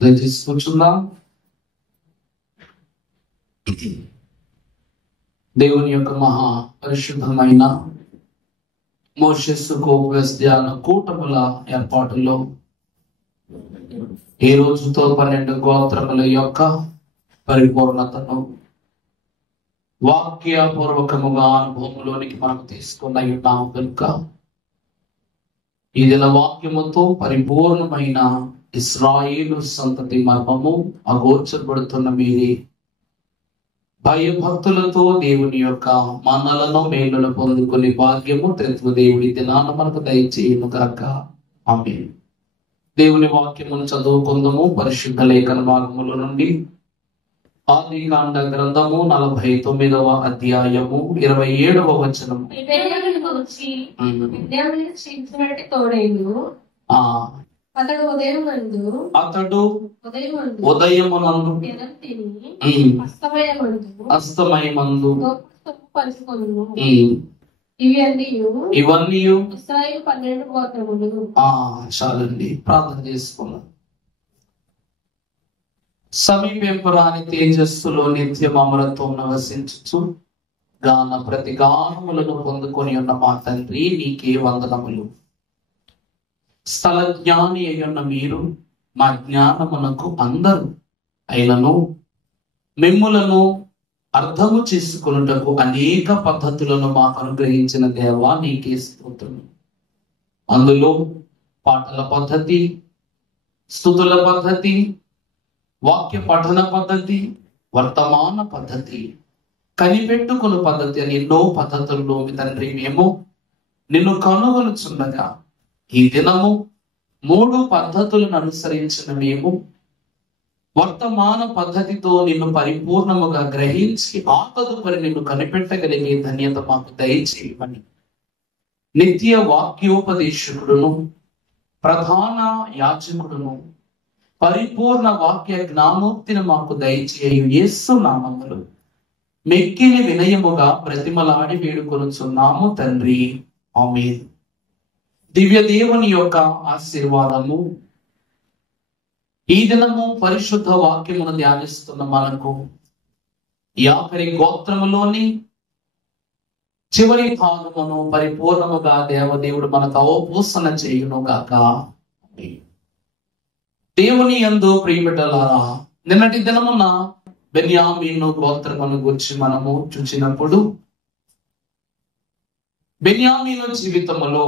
దయచేసి కూర్చుందాం. దేవుని యొక్క మహా పరిశుద్ధమైన మోషే సుఖోపదేశ ధ్యాన కూటముల ఏర్పాటులో ఈ రోజుతో 12 గోత్రముల యొక్క పరిపూర్ణతను వాక్యపూర్వకముగా అనుభవంలోనికి మనం తీసుకున్న ఉన్నాం కనుక ఈ దిన వాక్యముతో పరిపూర్ణమైన ఇశ్రాయేలు సంతతి మర్మము అగోచరపడుతున్న మీరే భయభక్తులతో దేవుని యొక్క మనలను మేలును పొందుకునే భాగ్యము త్రిత్వ దేవుడి దినాన్ని మనకు దయచేయును గాక. ఆమేన్. దేవుని వాక్యమును చదువుకుందాము. పరిశుద్ధ లేఖన భాగముల నుండి ఆదికాండ గ్రంథము 49వ అధ్యాయము 27వ వచనము. అతడు ఉదయమునందు అస్తమయమందు ఇవన్నీ చాలండి. ప్రార్థన చేసుకున్నాం. సమీపింపరాని తేజస్సులో నిత్యం అమరత్వం నివసించు గాన ప్రతి గానములను పొందుకొని ఉన్న మా తండ్రి నీకే వందనములు. స్థల జ్ఞాని అయ్యున్న మీరు మా జ్ఞానమునకు అందరూ అయినను మిమ్ములను అర్థము చేసుకున్నటకు అనేక పద్ధతులను మాకు అనుగ్రహించిన దేవా నీకే స్తోత్రం. అందులో పాటల పద్ధతి, స్తుతుల పద్ధతి, వాక్య పఠన పద్ధతి, వర్తమాన పద్ధతి, కనిపెట్టుకున్న పద్ధతి అని ఎన్నో పద్ధతుల్లో మీ తండ్రి మేము నిన్ను కనుగొలుచుండగా ఈ దినము 3 పద్ధతులను అనుసరించిన మేము వర్తమాన పద్ధతితో నిన్ను పరిపూర్ణముగా గ్రహించి ఆ తదుపరి నిన్ను కనిపెట్టగలిగే ధన్యత మాకు దయచేయమని నిత్య వాక్యోపదేశకుడును ప్రధాన యాజకుడును పరిపూర్ణ వాక్య జ్ఞానోక్తిని మాకు దయచేయు యేసు నామములో మెక్కిని వినయముగా ప్రతిమలాడి వేడుకొనుచున్నాము తండ్రి. ఆమేన్. దివ్య దేవుని యొక్క ఆశీర్వాదము ఈ దినము పరిశుద్ధ వాక్యమును ధ్యానిస్తున్న మనకు ఈ ఆఖరి గోత్రములోని చివరి భాగమును పరిపూర్ణముగా దేవదేవుడు మనకు అవపోసన చేయును గాక. దేవుని యందు ప్రియబిడ్డలారా, నిన్నటి దినమున బెన్యామీను గోత్రమును గురించి మనము చూసినప్పుడు బెన్యామీను జీవితములో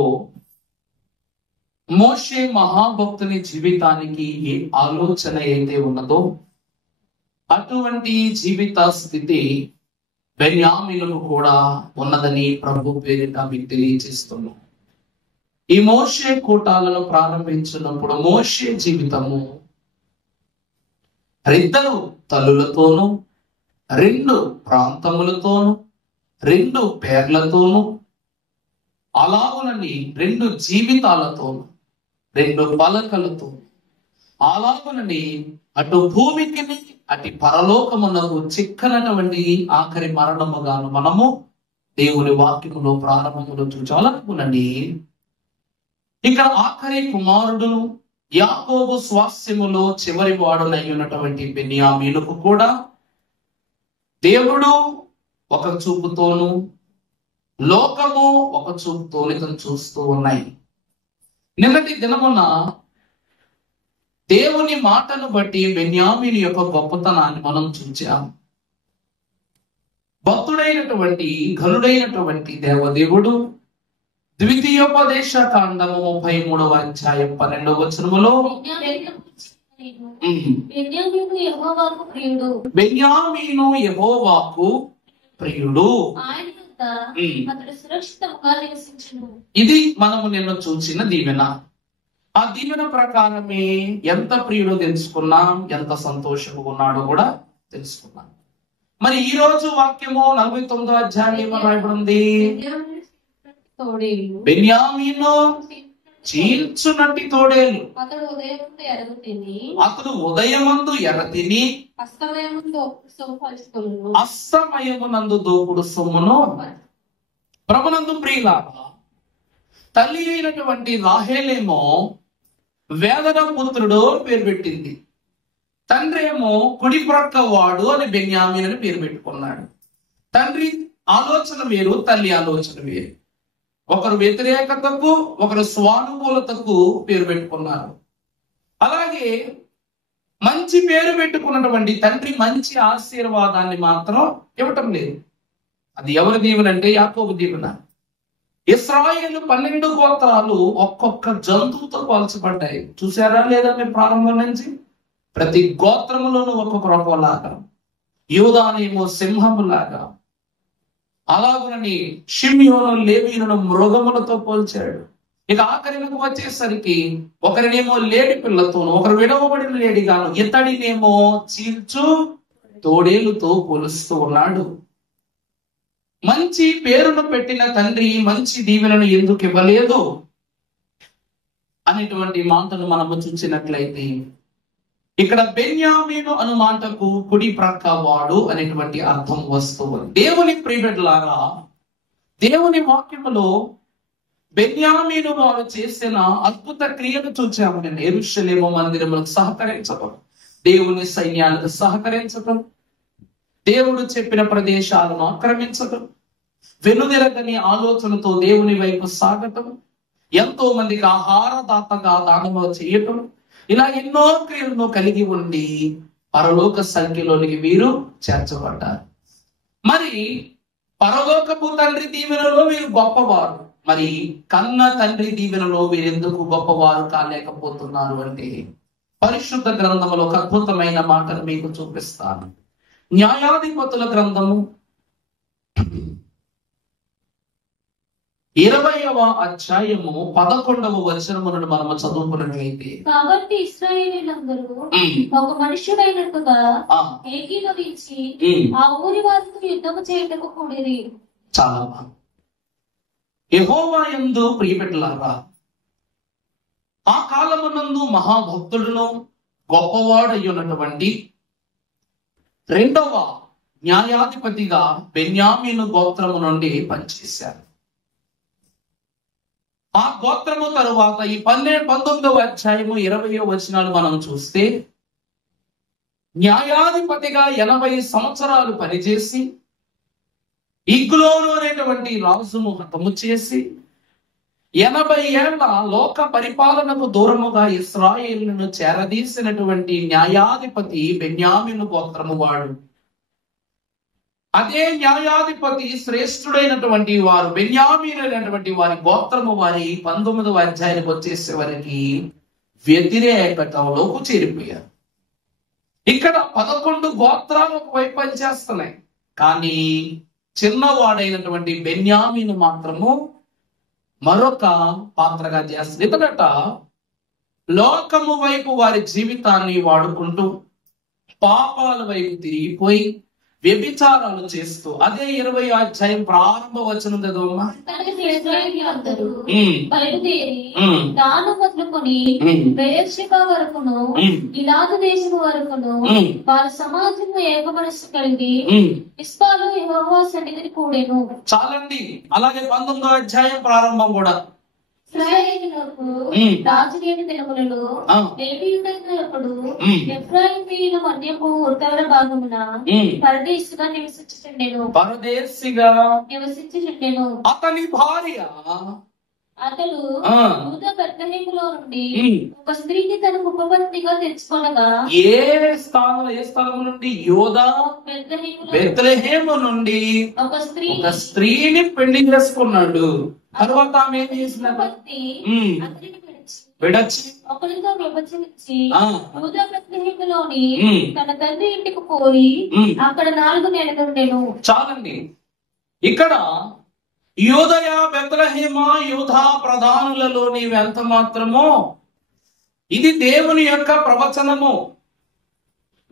మోషే మహాభక్తుని జీవితానికి ఏ ఆలోచన అయితే ఉన్నదో అటువంటి జీవిత స్థితి బెన్యామీనుకు కూడా ఉన్నదని ప్రభు పేరిట మీకు తెలియజేస్తున్నాం. ఈ మోషే కూటాలను ప్రారంభించినప్పుడు మోషే జీవితము 2 తల్లులతోనూ 2 ప్రాంతములతోనూ 2 పేర్లతోనూ అలాగునని 2 జీవితాలతోనూ 2 పలకలతో అలాగునని అటు భూమికి అటు పరలోకమునకు చిక్కనటువంటి ఆఖరి మరణముగాను మనము దేవుని వాక్యములో ప్రారంభములో చూచాలనుకునండి. ఇక్కడ ఆఖరి కుమారుడును యాకోబు స్వాస్యములో చివరి వాడునై ఉన్నటువంటి బెన్యామీనుకు కూడా దేవుడు ఒక చూపుతోను లోకము ఒక చూపుతో ఇతను చూస్తూ ఉన్నాయి. నిన్నటి దినమున దేవుని మాటను బట్టి బెన్యామీను యొక్క గొప్పతనాన్ని మనం చూచాం. భక్తుడైనటువంటి ఘనుడైనటువంటి దేవదేవుడు ద్వితీయోపదేశ కాండము 33వ అధ్యాయం 12వ వచనములో బెన్యామీను యెహోవాకు ప్రియుడు, ఇది మనము నిన్న చూసిన దీవెన. ఆ దీవెన ప్రకారమే ఎంత ప్రియుడో తెలుసుకున్నాం, ఎంత సంతోషంగా ఉన్నాడో కూడా తెలుసుకున్నాం. మరి ఈ రోజు వాక్యము 49వ అధ్యాయం ఏమని రాయబడింది? బెన్యామీను చీల్చునట్టి తోడేలు, అతడు ఉదయమందు ఎర్రతిని అస్తమయమునందు దోపుడు సొమ్మును. ప్రభునందు ప్రియులారా, తల్లి అయినటువంటి రాహేలేమో వేదన పుత్రుడు పేరు పెట్టింది. తండ్రి ఏమో కుడి ప్రక్క వాడు అని బెన్యామీన్ అని పేరు పెట్టుకున్నాడు. తండ్రి ఆలోచన వేరు, తల్లి ఆలోచన వేరు. ఒకరు వ్యతిరేకతకు, ఒకరు స్వానుకూలతకు పేరు పెట్టుకున్నారు. అలాగే మంచి పేరు పెట్టుకున్నటువంటి తండ్రి మంచి ఆశీర్వాదాన్ని మాత్రం ఇవ్వటం లేదు. అది ఎవరి దీవెన అంటే యాకోబు దీవెన. ఇశ్రాయేలు 12 గోత్రాలు ఒక్కొక్క జంతువుతో పోల్చబడ్డాయి. చూసారా లేదా మీరు ప్రారంభం నుంచి? ప్రతి గోత్రములోనూ ఒక్కొక్క రకంలాగా. యూదానేమో సింహములాగా, అలాగునని షిమ్యోను లేవీయులను మృగములతో పోల్చాడు. ఇక ఆఖరికి వచ్చేసరికి ఒకరినేమో లేడి పిల్లతోనూ, ఒకరు విడవబడిన లేడిగాను, ఇతడినేమో చీల్చు తోడేలుతో పోలుస్తూ ఉన్నాడు. మంచి పేరును పెట్టిన తండ్రి మంచి దీవెనను ఎందుకు ఇవ్వలేదు అనేటువంటి మాటను మనము చూసినట్లయితే, ఇక్కడ బెన్యామీను అను మాటకు కుడి ప్రక్క వాడు అనేటువంటి అర్థం వస్తుంది. దేవుని ప్రియబిడ్డలారా, దేవుని వాక్యములో బెన్యామీను వారు చేసిన అద్భుత క్రియను చూచాము. నేను యెరూషలేము మందిరములకు సహకరించడం, దేవుని సైన్యాలకు సహకరించడం, దేవుడు చెప్పిన ప్రదేశాలను ఆక్రమించడం, వెనుదిరగని ఆలోచనతో దేవుని వైపు సాగటం, ఎంతో మందికి ఆహారదాతగా దానము చేయటం, ఇలా ఎన్నో క్రియలను కలిగి ఉండి పరలోక సంఖ్యలోనికి వీరు చేర్చబడ్డారు. మరి పరలోకపు తండ్రి దీవెనలో వీరు గొప్పవారు, మరి కన్న తండ్రి దీవెనలో వీరెందుకు గొప్పవారు కాలేకపోతున్నారు అంటే, పరిశుద్ధ గ్రంథములో ఒక అద్భుతమైన మాటను మీకు చూపిస్తాను. న్యాయాధిపతుల గ్రంథము 20వ అధ్యాయము 11వ వచనమును మనము చదువుకున్నట్లయితే, కాబట్టి ఇశ్రాయేలీయులందరూ ఒక మనుష్యుడైనట్టుగా ఏకీభవించి ఆ ఊరి వారితో యుద్ధము చేయటకు కూడిరి. చాలా బాగుంది. యెహోవా యందు ప్రియబిడ్డలారా, ఆ కాలమునందు మహాభక్తుడును గొప్పవాడయ్యున్నటువంటి 2వ న్యాయాధిపతిగా బెన్యామీను గోత్రము నుండి పనిచేశారు. ఆ గోత్రము తరువాత ఈ 19వ అధ్యాయము 20వ వచనాలు మనం చూస్తే, న్యాయాధిపతిగా 80 సంవత్సరాలు పనిచేసి ఇగ్లోను అనేటువంటి రాజును హతము చేసి 80 ఏళ్ల లోక పరిపాలనకు దూరముగా ఇశ్రాయేలును చేరదీసినటువంటి న్యాయాధిపతి బెన్యామీను గోత్రము వాడు. అదే న్యాయాధిపతి శ్రేష్ఠుడైనటువంటి వారు బెన్యామీను అనేటువంటి వారి గోత్రము వారి 19వ అధ్యాయానికి వచ్చేసే వారికి వ్యతిరేకతలోకి చేరిపోయారు. ఇక్కడ 11 గోత్రాలు ఒకవైపు పనిచేస్తున్నాయి, కానీ చిన్నవాడైనటువంటి బెన్యామీను మాత్రము మరొక పాత్రగా చేస్తుంది. ఇతడట లోకము వైపు వారి జీవితాన్ని వాడుకుంటూ పాపాల వైపు తిరిగిపోయి వ్యభిచారాలు చేస్తూ, అదే 20వ అధ్యాయం ప్రారంభ వచనం చదవమ్మా. దాను మొదలుకొని బెయేర్షెబా వరకును గిలాదు దేశము వరకును వారి సమాజంలో ఏక మనస్సు కలిగి మిస్పాలో యెహోవా సన్నిధిని కూడెను. చాలండి. అలాగే 19వ అధ్యాయం ప్రారంభం కూడా, ఇశ్రాయేలీయులకు రాజు లేని దినములలో లేవీయుడైనప్పుడు ఎఫ్రాయిమీయుల మన్యపు ఉత్తర భాగమున పరదేశిగా నివసించుచుండెను. అతని భార్య అతడు యూదా బెత్లెహేములో నుండి ఒక స్త్రీని తనకు ఉపపత్నిగా తెచ్చుకొనగా, ఏ స్థలం నుండి? యూదా బెత్లెహేము నుండి ఒక స్త్రీని పెళ్లి చేసుకున్నాడు. తర్వాత ఆమె ఏం చేసినట్టు విడచి ఒకరితో విభజించి యూదా బెత్లెహేములోని తన తండ్రి ఇంటికి పోయి అక్కడ 4 నెలలు ఉండెను. చాలండి. ఇక్కడ యూదయ బెత్లెహేమ యూదా ప్రధానులలో నీవెంత మాత్రమో, ఇది దేవుని యొక్క ప్రవచనము.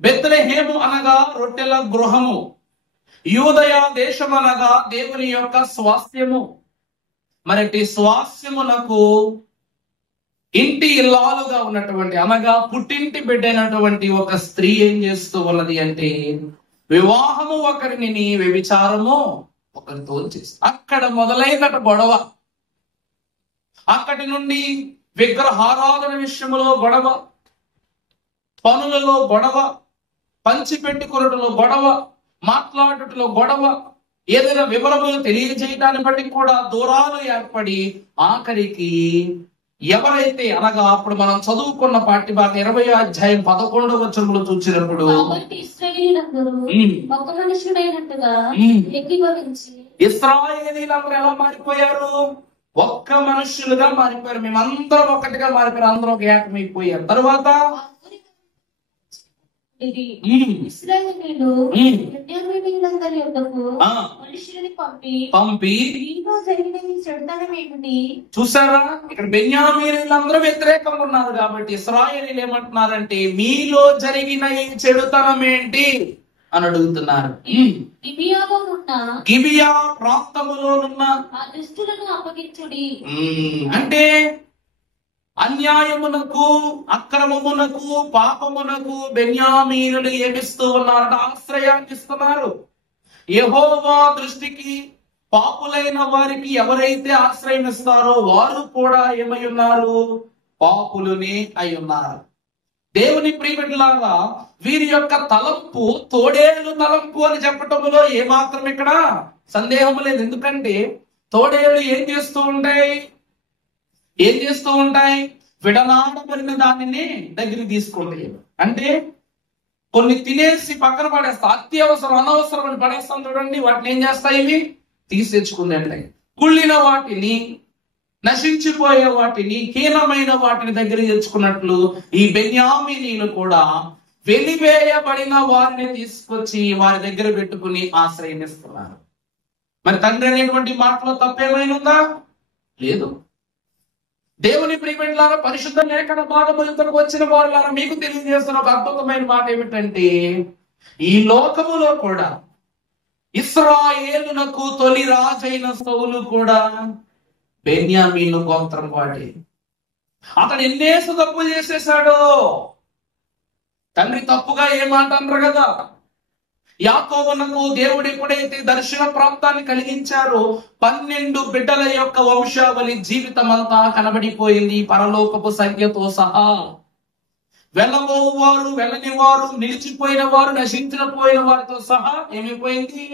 బెత్లెహేము అనగా రొట్టెల గృహము, యూదయ దేశం అనగా దేవుని యొక్క స్వాస్థ్యము. మరటి స్వాస్థ్యమునకు ఇంటి ఇల్లాలుగా ఉన్నటువంటి, అనగా పుట్టింటి బిడ్డైనటువంటి ఒక స్త్రీ ఏం చేస్తూ ఉన్నది అంటే, వివాహము ఒకరిని, వ్యభిచారము ఒకరితో చేస్తుంది. అక్కడ మొదలైన గొడవ. అక్కడి నుండి విగ్రహారాధన విషయంలో గొడవ, పనులలో గొడవ, పంచిపెట్టుకున్నట్లో గొడవ, మాట్లాడటంలో గొడవ, ఏదైనా వివరములు తెలియజేయడాన్ని బట్టి కూడా దూరాలు ఏర్పడి ఆఖరికి ఎవరైతే అనగా అప్పుడు మనం చదువుకున్న పాఠ్య భాగం 20వ అధ్యాయం 11వ వచనంలో చూసినప్పుడు ఇశ్రాయేలీయులందరూ ఎలా మారిపోయారు? ఒక్క మనుష్యులుగా మారిపోయారు. మేమందరం ఒక్కటిగా మారిపోయారు, అందరూ ఒక ఏకమైపోయారు. తర్వాత పంపి చూసారా, ఇక్కడ బెన్యామీనీలందరూ వ్యతిరేకంగా ఉన్నారు కాబట్టి ఇశ్రాయేలీయులు ఏమంటున్నారంటే మీలో జరిగిన ఈ చెడుతనం ఏంటి అని అడుగుతున్నారు. గిబియా ప్రాంతములోనున్న అంటే అన్యాయమునకు, అక్రమమునకు, పాపమునకు బెన్యామీనులు ఏమిస్తూ ఉన్నారంటే ఆశ్రయాన్ని ఇస్తున్నారు. యెహోవా దృష్టికి పాపులైన వారికి ఎవరైతే ఆశ్రయం ఇస్తారో వారు కూడా ఏమై ఉన్నారు? పాపులునే అయి ఉన్నారు. దేవుని ప్రియబిడ్డలారా, వీరి యొక్క తలంపు తోడేలు తలంపు అని చెప్పటంలో ఏమాత్రం ఇక్కడ సందేహం లేదు. ఎందుకంటే తోడేలు ఏం చేస్తూ ఉంటాయి? విడనాడబడిన దానిని దగ్గరికి తీసుకుంటాయి. అంటే కొన్ని తినేసి పక్కన పడేస్తా, అత్యవసరం అనవసరం అని పడేస్తాం చూడండి, వాటిని ఏం చేస్తాయి? ఇవి తీసి తెచ్చుకుంటాయి. కుళ్ళిన వాటిని, నశించిపోయే వాటిని, హీనమైన వాటిని దగ్గర తెచ్చుకున్నట్లు ఈ బెన్యామీనీలు కూడా వెలివేయబడిన వారిని తీసుకొచ్చి వారి దగ్గర పెట్టుకుని ఆశ్రయిస్తున్నారు. మరి తండ్రి అనేటువంటి మాటలో తప్పేమైనా లేదు. దేవుని ప్రియబిడ్డలారా, పరిశుద్ధ లేఖన భాగములకు వచ్చిన వారులారా, మీకు తెలియజేస్తున్న ఒక అద్భుతమైన మాట ఏమిటంటే ఈ లోకములో కూడా ఇశ్రాయేలునకు తొలి రాజైన సౌలు కూడా బెన్యామీను గోత్రం వాడి. అతడు ఎన్నేసు తప్పు చేసేశాడో తండ్రి తప్పుగా ఏమాట అన్నారు కదా. యాకోబునకు దేవుడు ఎప్పుడైతే దర్శన ప్రాప్తాన్ని కలిగించారో 12 బిడ్డల యొక్క వంశావళి జీవితం అంతా కనబడిపోయింది, పరలోకపు సంఖ్యతో సహా. వెళ్ళబోవారు, వెళ్ళని వారు, నిలిచిపోయిన వారు, నశించిన పోయిన వారితో సహా ఏమైపోయింది?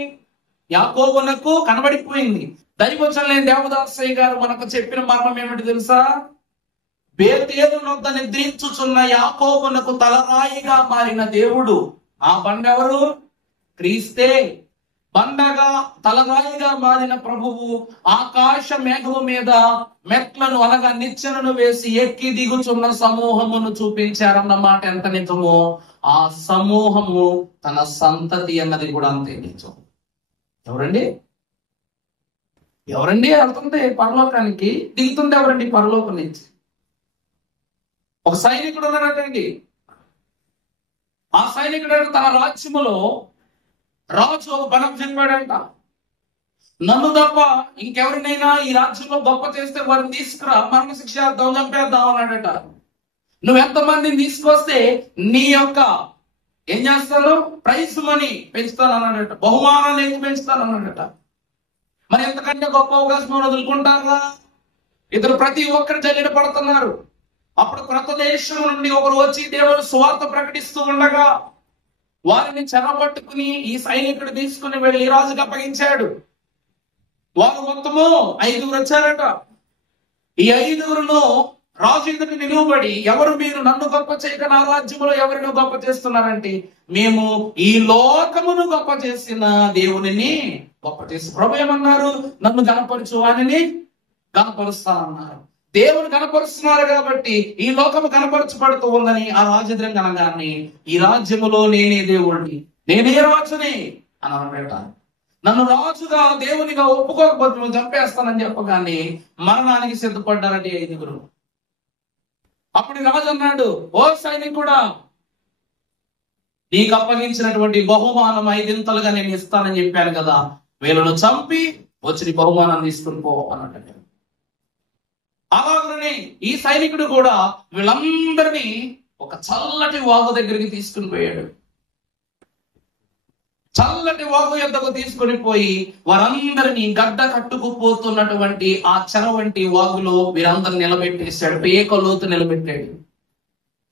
యాకోబునకు కనబడిపోయింది. దైవచనం లేని దేవదాసయ్య గారు మనకు చెప్పిన మర్మం ఏమిటి తెలుసా? బేతేలు నొద్ద నిద్రించుచున్న యాకోబునకు తలరాయిగా మారిన దేవుడు, ఆ బండ ఎవరు? క్రీస్తే. బండగా తలరాయిగా మారిన ప్రభువు ఆకాశ మేఘము మీద మెట్లను అనగా నిచ్చెనను వేసి ఎక్కి దిగుచున్న సమూహమును చూపించారన్నమాట ఎంత నిజమో, ఆ సమూహము తన సంతతి అన్నది కూడా అంతే నిజం. ఎవరండి వెళ్తుంది పరలోకానికి? దిగుతుంది ఎవరండి పరలోకం నుంచి? ఒక సైనికుడు ఉన్నాడటండి. ఆ సైనికుడు తన రాజ్యములో రాజు ఒక బలం చెప్పాడంట, నన్ను తప్ప ఇంకెవరినైనా ఈ రాజ్యంలో గొప్ప చేస్తే వారిని తీసుకురా, మరణ శిక్ష చంపేద్దాం అన్నాడట. నువ్వెంతమందిని తీసుకొస్తే నీ యొక్క ఏం చేస్తాను? ప్రైజ్ మనీ పెంచుతాను అన్నాడట, బహుమానాలు ఎక్కువ పెంచుతాను అన్నాడట. మరి ఎంతకంటే గొప్ప అవకాశం వదులుకుంటారా? ఇద్దరు ప్రతి ఒక్కరు జల్లెడ పడుతున్నారు. అప్పుడు క్రొత్త దేశం నుండి ఒకరు వచ్చి దేవుడు సువార్త ప్రకటిస్తూ ఉండగా వారిని చెరపట్టుకుని ఈ సైనికుడు తీసుకుని వెళ్ళి రాజుకు అప్పగించాడు. వారు మొత్తము 5 వచ్చారట. ఈ 5 రాజు ఎదుటి నిలువబడి, ఎవరు మీరు నన్ను గొప్ప చేయక నా రాజ్యంలో ఎవరిని గొప్ప చేస్తున్నారంటే, మేము ఈ లోకమును గొప్ప చేసిన దేవునిని గొప్ప చేసి. ప్రభు ఏమన్నారు? నన్ను గణపరచు వానిని గణపరుస్తానన్నారు. దేవుని కనపరుస్తున్నారు కాబట్టి ఈ లోకము కనపరచబడుతూ ఉందని ఆ రాజద్రం కనగాన్ని ఈ రాజ్యములో నేనే దేవుడిని, నేనే రాజుని అని అనబెట్ట. నన్ను రాజుగా దేవునిగా ఒప్పుకోకపోతే నువ్వు చంపేస్తానని చెప్పగానే మరణానికి సిద్ధపడ్డారంటే 5. అప్పుడు రాజు అన్నాడు, ఓ సైనికుడా, నీకు అప్పగించినటువంటి బహుమానం 5 నేను ఇస్తానని చెప్పాను కదా, వీళ్ళను చంపి వచ్చి బహుమానాన్ని తీసుకుని పో అన్నట్టు. అలాగనే ఈ సైనికుడు కూడా వీళ్ళందరినీ ఒక చల్లటి వాగు దగ్గరికి తీసుకుని పోయాడు. చల్లటి వాగు యొద్దకు తీసుకొని పోయి వారందరినీ గడ్డ కట్టుకుపోతున్నటువంటి ఆ చెర వంటి వాగులో వీరందరిని నిలబెట్టేశాడు. పేకలోతు నిలబెట్టాడు.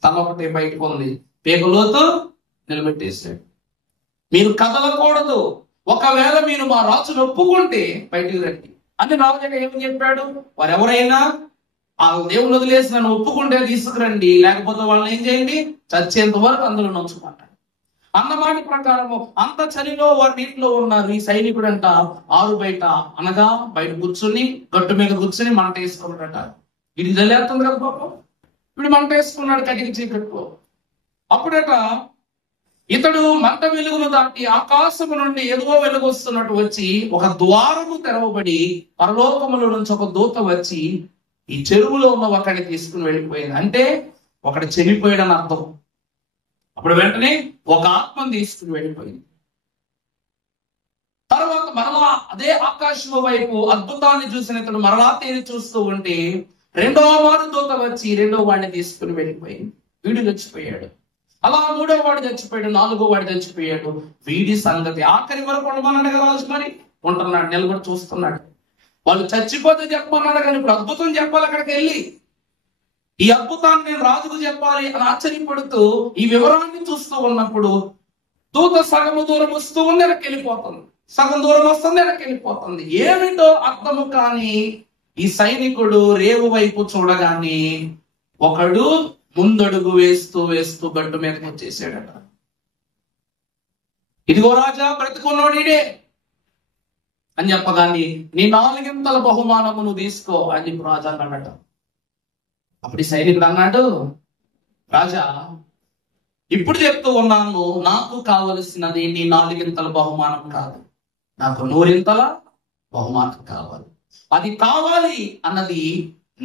తల ఒకటి బయటకు ఉంది, పేకలోతు నిలబెట్టేశాడు. మీరు కదలకూడదు, ఒకవేళ మీరు మా రాజును ఒప్పుకుంటే బయటికి రండి అని రాజు ఏమని చెప్పాడు? వారెవరైనా ఆ దేవుని వదిలేసి నన్ను ఒప్పుకుంటే తీసుకురండి, లేకపోతే వాళ్ళని ఏం చేయండి, చచ్చేంత వరకు అందులో నొచ్చుకుంటాడు అన్నమాట ప్రకారము. అంత చలిలో వారి నీటిలో ఉన్నారు. ఈ సైనికుడు అంట ఆరు బయట అనగా బయట కూర్చుని గట్టు మీద కూర్చుని మంట వేసుకున్నాడట. ఇది జల్లేస్తుంది కదా పాపం. ఇప్పుడు మంట వేసుకున్నాడు కటికి చీకట్లో. అప్పుడట ఇతడు మంట వెలుగును దాటి ఆకాశము నుండి ఏదో వెలుగు వస్తున్నట్టు వచ్చి ఒక ద్వారము తెరవబడి పరలోకములో నుంచి ఒక దూత వచ్చి ఈ చెరువులో ఉన్న ఒకడిని తీసుకుని వెళ్ళిపోయింది. అంటే ఒకడు చనిపోయాడని అర్థం. అప్పుడు వెంటనే ఒక ఆత్మను తీసుకుని వెళ్ళిపోయింది. తర్వాత మరలా అదే ఆకాశము వైపు అద్భుతాన్ని చూసిన ఇతడు మరలా తేరి చూస్తూ ఉంటే రెండవ వాడు దూత వచ్చి రెండో వాడిని తీసుకుని వెళ్ళిపోయింది. వీడు చచ్చిపోయాడు. అలా మూడో వాడు చచ్చిపోయాడు, నాలుగో వాడు చచ్చిపోయాడు. వీడి సంగతి ఆఖరి వరకు ఉండమన్నాడు కదా రాజు. మరి ఉంటున్నాడు, నిలబడి చూస్తున్నాడు. వాళ్ళు చచ్చిపోతే చెప్పమన్నాడు కానీ ఇప్పుడు అద్భుతం చెప్పాలి అక్కడికి వెళ్ళి. ఈ అద్భుతాన్ని నేను రాజుకు చెప్పాలి అని ఆశ్చర్యపడుతూ ఈ వివరాన్ని చూస్తూ ఉన్నప్పుడు దూత సగము దూరం వస్తూ ఉంది, వెనక్కి వెళ్ళిపోతుంది. సగం దూరం వస్తుంది, వెనక్కి వెళ్ళిపోతుంది. ఏమిటో అర్థము కాని ఈ సైనికుడు రేవు వైపు చూడగానే ఒకడు ముందడుగు వేస్తూ వేస్తూ గడ్డు మీదకి వచ్చేసాడట. ఇదిగో రాజా, బ్రతికున్నోడే అని చెప్పగాని నీ 4 బహుమానమును తీసుకో అని చెప్పి రాజా అన్నాడట. అప్పుడు ఈ సైనికుడు అన్నాడు, రాజా ఇప్పుడు చెప్తూ ఉన్నాను, నాకు కావలసినది నీ 4 బహుమానం కాదు, నాకు 100 బహుమానం కావాలి. అది కావాలి అన్నది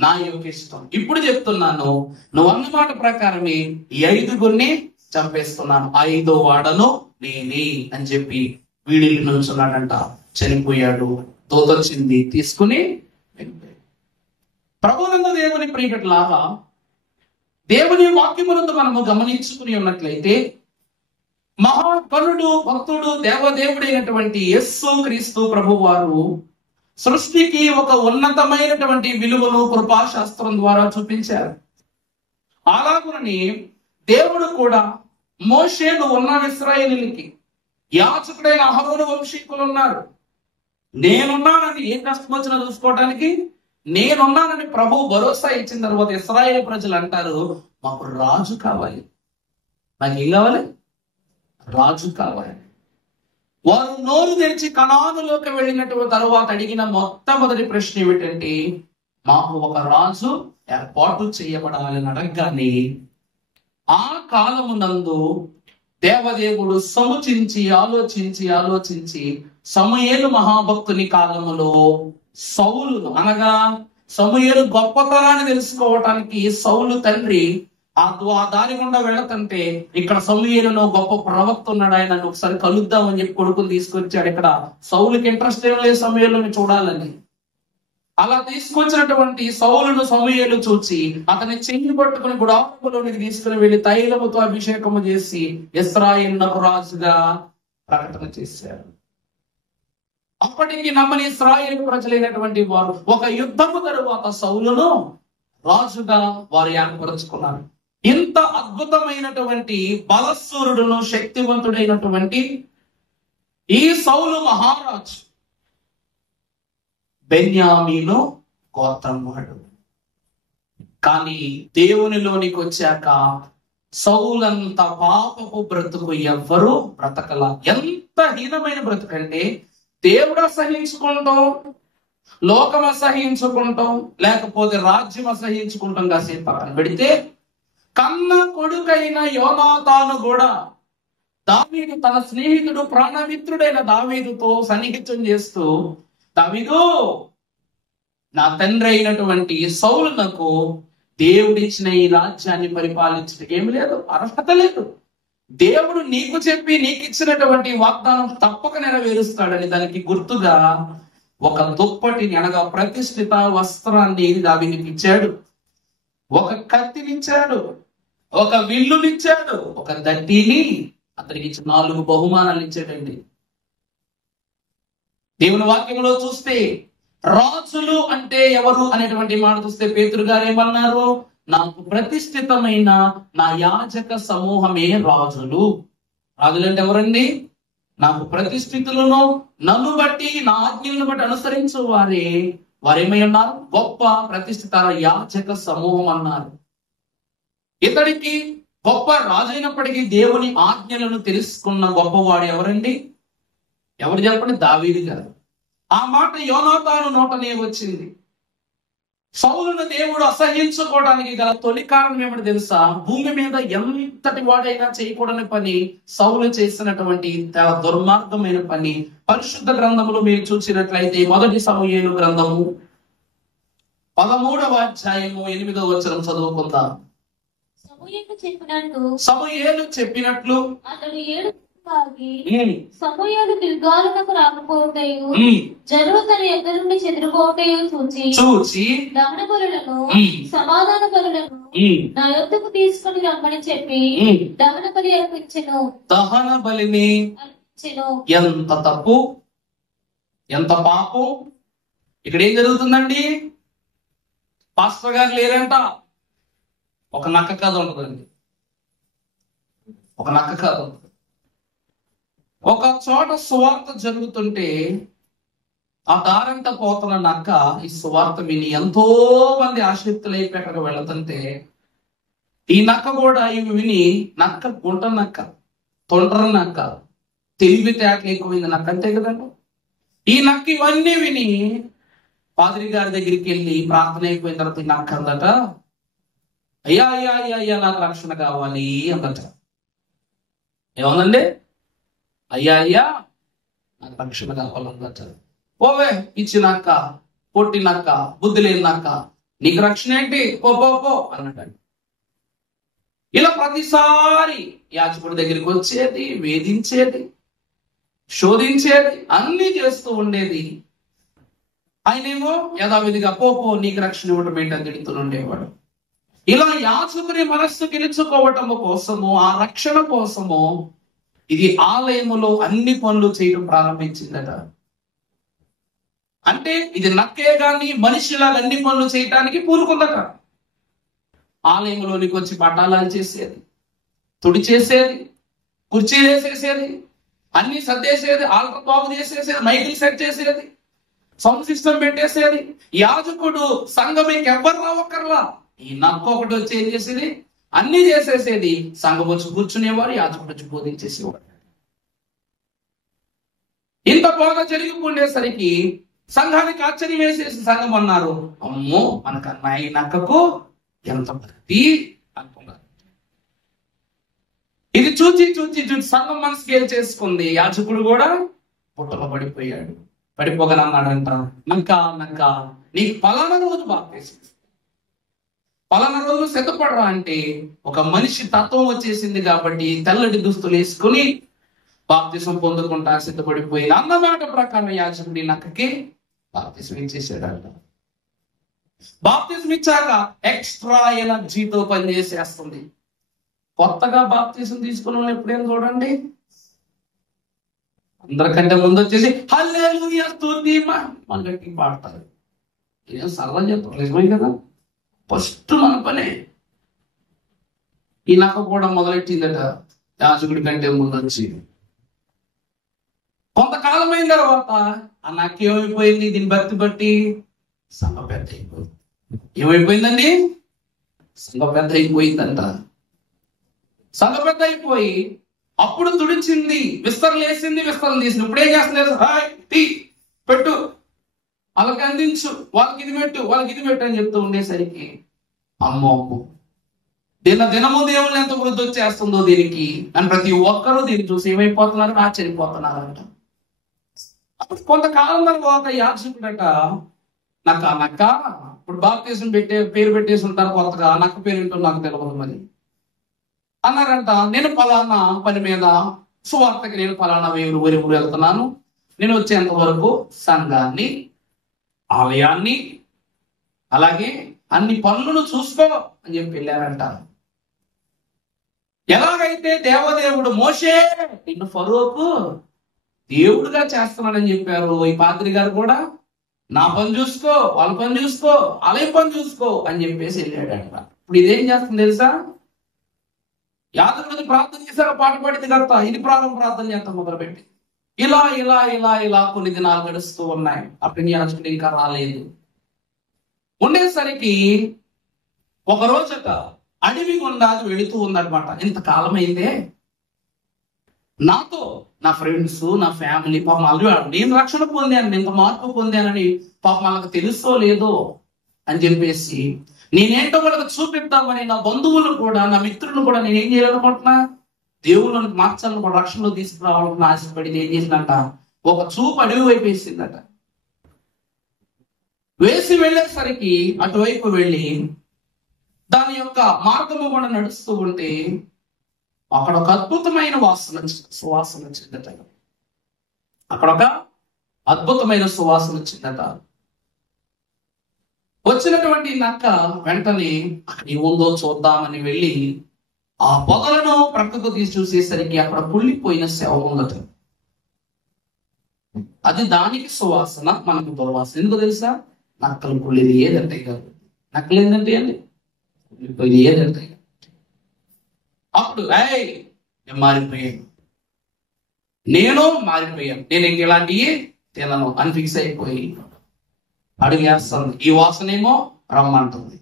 నా యొక్క ఇష్టం. ఇప్పుడు చెప్తున్నాను, నువ్వు అన్నమాట ప్రకారమే ఈ 5గురిని చంపేస్తున్నాను, 5వ వాడను నేనే అని చెప్పి వీడిల్లు నుంచున్నాడంట. చనిపోయాడు. దూతొచ్చింది, తీసుకుని ప్రభునందు దేవుని ప్రియలారా, దేవుని వాక్యమునందు మనము గమనించుకుని ఉన్నట్లయితే మహాకరుడు, భక్తుడు, దేవదేవుడైనటువంటి యేసు క్రీస్తు ప్రభు వారు సృష్టికి ఒక ఉన్నతమైనటువంటి విలువను కృపాశాస్త్రం ద్వారా చూపించారు. అలాగునని దేవుడు కూడా మోషేను ఉన్న ఇశ్రాయేలీయులకి యాజకుడైన అహరోను వంశీకులు ఉన్నారు. నేనున్నానని ఏ కష్టం వచ్చినా చూసుకోవడానికి నేనున్నానని ప్రభు భరోసా ఇచ్చిన తర్వాత ఇశ్రాయేలు ప్రజలు అంటారు, మాకు రాజు కావాలి. నాకు ఏం కావాలి? రాజు కావాలి. వారు నోరు తెరిచి కనానులోకి వెళ్ళినటువంటి తర్వాత అడిగిన మొట్టమొదటి ప్రశ్న ఏమిటంటే, మాకు ఒక రాజు ఏర్పాటు చేయబడాలని అడగగానే ఆ కాలమునందు దేవదేవుడు సముచించి ఆలోచించి సమూయేలు మహాభక్తుని కాలములో సౌలు అనగా సమూయేలు గొప్పతనాన్ని తెలుసుకోవటానికి సౌలు తండ్రి ఆ దారి గుండా వెళ్ళతంటే ఇక్కడ సమూయేలులో గొప్ప ప్రవక్త ఉన్నాడు, ఆయన ఒకసారి కలుద్దామని చెప్పి కొడుకుని తీసుకొచ్చాడు. ఇక్కడ సౌలుకి ఇంట్రెస్ట్ ఏం లేదు సమూయేలుని చూడాలని. అలా తీసుకొచ్చినటువంటి సౌలును సమూయేలు చూచి అతని చెయ్యి పట్టుకుని గుడారంలోనికి తీసుకుని వెళ్లి తైలముతో అభిషేకము చేసి ఇశ్రాయేలునకు రాజుగా ప్రకటన చేశారు. అప్పటికి నమ్మని ఇశ్రాయేలు ప్రజలైనటువంటి వారు ఒక యుద్ధము తరువాత సౌలును రాజుగా వారు ఏర్పరచుకున్నారు. ఇంత అద్భుతమైనటువంటి బలశూరుడును శక్తివంతుడైనటువంటి ఈ సౌలు మహారాజు బెన్యామీను గోత్రం వాడు. కానీ దేవునిలోనికి వచ్చాక సౌలంత పాపపు బ్రతుకు ఎవ్వరూ బ్రతకల. ఎంత హీనమైన బ్రతుకంటే దేవుడు అసహించుకుంటాం, లోకం అసహించుకుంటాం, లేకపోతే రాజ్యం అసహించుకుంటాం. కాసేపు పక్కన పెడితే కన్న కొడుకైన యోనాతాను కూడా దావీదు తన స్నేహితుడు ప్రాణమిత్రుడైన దావీదుతో సన్నిహిత్యం చేస్తూ, దావీదు నా తండ్రి అయినటువంటి సౌలునకు దేవుడిచ్చిన ఈ రాజ్యాన్ని పరిపాలించడానికి ఏమి లేదు, అర్హత లేదు. దేవుడు నీకు చెప్పి నీకు ఇచ్చినటువంటి వాగ్దానం తప్పక నెరవేరుస్తాడని దానికి గుర్తుగా ఒక దుప్పటిని అనగా ప్రతిష్ఠిత వస్త్రాన్ని దావీదుకి ఇచ్చాడు, ఒక కత్తినిచ్చాడు, ఒక విల్లునిచ్చాడు, ఒక దట్టిని అతనికి ఇచ్చి 4 బహుమానాలు ఇచ్చాడండి. దేవుని వాక్యంలో చూస్తే రాజులు అంటే ఎవరు అనేటువంటి మాట చూస్తే పేతురు గారు ఏమన్నారు? నాకు ప్రతిష్ఠితమైన నా యాజక సమూహమే రాజులు. రాజులు అంటే ఎవరండి? నాకు ప్రతిష్ఠితులను, నన్ను బట్టి నా ఆజ్ఞలను బట్టి అనుసరించు వారేమై ఉన్నారు? గొప్ప ప్రతిష్ఠిత యాజక సమూహం అన్నారు. ఇతడికి గొప్ప రాజైనప్పటికీ దేవుని ఆజ్ఞలను తెలుసుకున్న గొప్పవాడు ఎవరండి? ఎవరు చెప్పండి? దావీదు గారు. ఆ మాట యోనాతాను నోటనే వచ్చింది. సౌలును దేవుడు అసహ్యించుకోవడానికి గల తొలి కారణం ఏమిటి తెలుసా? భూమి మీద ఎంతటి వాడైనా చేయకూడని పని సౌలు చేసినటువంటి చాలా దుర్మార్గమైన పని. పరిశుద్ధ గ్రంథములు మీరు చూసినట్లయితే 1 సమూయేలు గ్రంథము 13వ అధ్యాయము 8వ వచనం చదువుకుందాం. సమూయేలు చెప్పినట్లు అతడు 7 సమూయేలు గిల్గాలునకు రాకపోవటయు జనులు తన ఎదురు నుండి చెదిరిపోవటయు చూచి దహన బలులను సమాధాన బలులను నా యొద్దకు తీసుకుని రమ్మని చెప్పి దహన బలి అర్పించెను. దహన బలిని ఎంత తప్పు, ఎంత పాపం! ఇక్కడ ఏం జరుగుతుందండి? పాస్టర్ గారు లేరంట. ఒక నక్క కథ ఉంటుందండి. ఒక నక్క కథ ఉంటుంది. ఒక చోట సువార్త జరుగుతుంటే ఆ దారంట పోతున్న నక్క ఈ సువార్త విని ఎంతో మంది ఆసక్తులైపోయి అక్కడికి వెళుతుంటే ఈ నక్క కూడా ఇవి విని, నక్క గుంట నక్క, తొండ్ర నక్క, తెలివితేటలు ఎక్కువైంది నక్క, అంతే కదండి. ఈ నక్క ఇవన్నీ విని పాదిరి గారి దగ్గరికి వెళ్ళి ప్రార్థన అయిపోయిన తర్వాత ఈ నక్క అందట, అయ్యా అయ్యా అయ్యా అయ్యా నాకు రక్షణ కావాలి అందట. ఏముందండి? అయ్యా అయ్యా నాకు రక్షణ కావాలన్నట. ఓవే ఇచ్చినాక, పొట్టినాక, బుద్ధి లేనాక నీకు రక్షణ ఏంటి? పో పో పో అన్నట్టు. ఇలా ప్రతిసారి యాజకుడి దగ్గరికి వచ్చేది, వేధించేది, శోధించేది, అన్ని చేస్తూ ఉండేది. ఆయనేమో యథావిధిగా పో పో నీకు రక్షణ ఇవ్వడం ఏంటని తిడుతుండేవాడు. ఇలా యాజకుని మనస్సు గెలుచుకోవటము కోసము, ఆ రక్షణ కోసము ఇది ఆలయములో అన్ని పనులు చేయడం ప్రారంభించిందట. అంటే ఇది నక్కే గాని మనిషిలాగా అన్ని పనులు చేయటానికి పూనుకుందట. ఆలయంలోనికి వచ్చి పటాలాలు చేసేది, తుడి చేసేది, కుర్చీ వేసేసేది, అన్ని సర్దేసేది, ఆల్టర్ బాగు చేసేసేది, మైకులు సెట్ చేసేది, సౌండ్ సిస్టమ్ పెట్టేసేది. యాజకుడు సంఘం ఇంకెవ్వరు రావక్కర్లా, ఈ నక్క ఒకటి వచ్చి ఏం చేసేది? అన్ని చేసేసేది. సంఘం వచ్చి కూర్చునేవారు, యాజకుడు వచ్చి బోధించేసేవాడు. ఇంత బాగా జరిగిపోయేసరికి సంఘానికి ఆశ్చర్యం వేసేసి సంఘం అన్నారు, అమ్మో మనకన్నా ఈ నక్కకు ఎంత భక్తి అనుకున్నారు. ఇది చూచి చూచి చూచి సంఘం మనసుకి ఏం చేసుకుంది. యాజకుడు కూడా పుట్టలో పడిపోయాడు. పడిపోగలన్నాడంట, నక్క నక్క నీకు పలానా రోజు బాప్తీసం, పలానా రోజు సిద్ధపడరా అంటే ఒక మనిషి తత్వం వచ్చేసింది కాబట్టి తెల్లటి దుస్తులు వేసుకుని బాప్తీసం పొందుకుంటా సిద్ధపడిపోయింది. అన్నమాట ప్రకారం యాజకుడి నక్కకి బాప్తీసం ఇచ్చేసాడంట. బాప్తీసం ఇచ్చాక ఎక్స్ట్రా ఎనర్జీతో పనిచేసేస్తుంది. కొత్తగా బాప్తీసం తీసుకున్న వాళ్ళు ఎప్పుడేం చూడండి, అందరికంటే ముందు వచ్చేసి హల్లెలూయా స్తుతి మనకి పాడతారు. ఏం సరదా చెప్తారు, నిజమే కదా. ఫస్ట్ మన పనే. ఈ నక్క కూడా మొదలెట్టిందట యాజకుడి కంటే ముందు వచ్చి. కొంతకాలం అయిన తర్వాత ఆ నక్క ఏమైపోయింది? దీన్ని బట్టి సంఘ పెద్ద అయిపోయింది. ఏమైపోయిందండి? సంఘ పెద్ద అయిపోయిందంట. సంఘ పెద్ద అయిపోయి అప్పుడు తుడిచింది, విస్తరలు వేసింది, విస్తరలు తీసింది. ఇప్పుడు ఏం చేస్తున్నారు? టీ పెట్టు, వాళ్ళకి అందించు, వాళ్ళకి ఇది పెట్టు, వాళ్ళకి ఇది పెట్టు అని చెప్తూ ఉండేసరికి అమ్మో దినము దేవుళ్ళు ఎంత వృద్ధి వచ్చేస్తుందో దీనికి అని ప్రతి ఒక్కరూ దీన్ని చూసి ఏమైపోతున్నారు? ఆశ్చర్యపోతున్నారంట. అప్పుడు కొంతకాలం తర్వాత యాజకుడట నక్క ఇప్పుడు బాప్తీసం పేరు పెట్టేసి ఉంటారు కొత్తగా, నక్క పేరు ఏంటో నాకు తెలియదు మరి అన్నారంట. నేను ఫలానా పని మీద సువార్తకి నేను ఫలానా ఊరు వెళ్తున్నాను, నేను వచ్చేంత వరకు సంఘాన్ని, ఆలయాన్ని, అలాగే అన్ని పనులను చూసుకో అని చెప్పి వెళ్ళారంట. ఎలాగ ఎప్పుడైతే దేవదేవుడు మోషే నిన్ను ఫరోకు దేవుడుగా చేస్తున్నాడని చెప్పారు, ఈ పాద్రి గారు కూడా నా పని చూసుకో, వాళ్ళ పని చూసుకో, వాళ్ళ పని చూసుకో అని చెప్పేసి వెళ్ళాడంట. ఇప్పుడు ఇదేం చేస్తుంది తెలుసా? యాదవుడిని ప్రార్థన చేశాక పాట పడింది కదా, ఇది ప్రార్థన చేస్తాం మొదలుపెట్టి ఇలా ఇలా ఇలా ఇలా కొన్ని దినాలు గడుస్తూ ఉన్నాయి. అప్పుడు యాజకుడు ఇంకా రాలేదు. ఉండేసరికి ఒక రోజట అడవి గుండా వెళుతూ ఉందన్నమాట. ఇంతకాలం అయితే నాతో నా ఫ్రెండ్స్, నా ఫ్యామిలీ పాపం అల్లాడు, నేను రక్షణ పొందాను, ఇంత మార్పు పొందానని పాపం వాళ్ళకి తెలుసో లేదో అని చెప్పేసి నేనేంటో వాళ్ళకి చూపిద్దామని నా బంధువులు కూడా, నా మిత్రులు కూడా నేనేం చేయాలనుకుంటున్నా, దేవుళ్ళని మార్చాలను కూడా రక్షణలో తీసుకురావాలని ఆశపడి ఏం చేసినట్ట ఒక చూపు అడవి వైపు వేసిందట. వేసి వెళ్ళేసరికి అటువైపు వెళ్ళి దాని యొక్క మార్గము కూడా నడుస్తూ ఉంటే అక్కడ ఒక అద్భుతమైన సువాసన వచ్చిందట. అక్కడ ఒక అద్భుతమైన సువాసన వచ్చిందట. వచ్చినటువంటి నక్క వెంటనే ఏముందో చూద్దామని వెళ్ళి ఆ పొదలను ప్రక్కకు తీసి చూసేసరికి అక్కడ కుళ్ళిపోయిన శవం ఉందట. అది దానికి సువాసన, మనకు దుర్వాసన. ఎందుకు తెలుసా? నక్కలు కుళ్ళేది ఏదంటే కాదు, నక్కలు ఏంటంటే అండి కుళ్ళిపోయింది ఏదంటే. అప్పుడు నేను మారిపోయాను, నేను మారిపోయాను, నేను ఇంక ఇలాంటివి తినను అని ఫిక్స్ అయిపోయి అడుగేస్తుంది. ఈ వాసనేమో రమ్మంటుంది,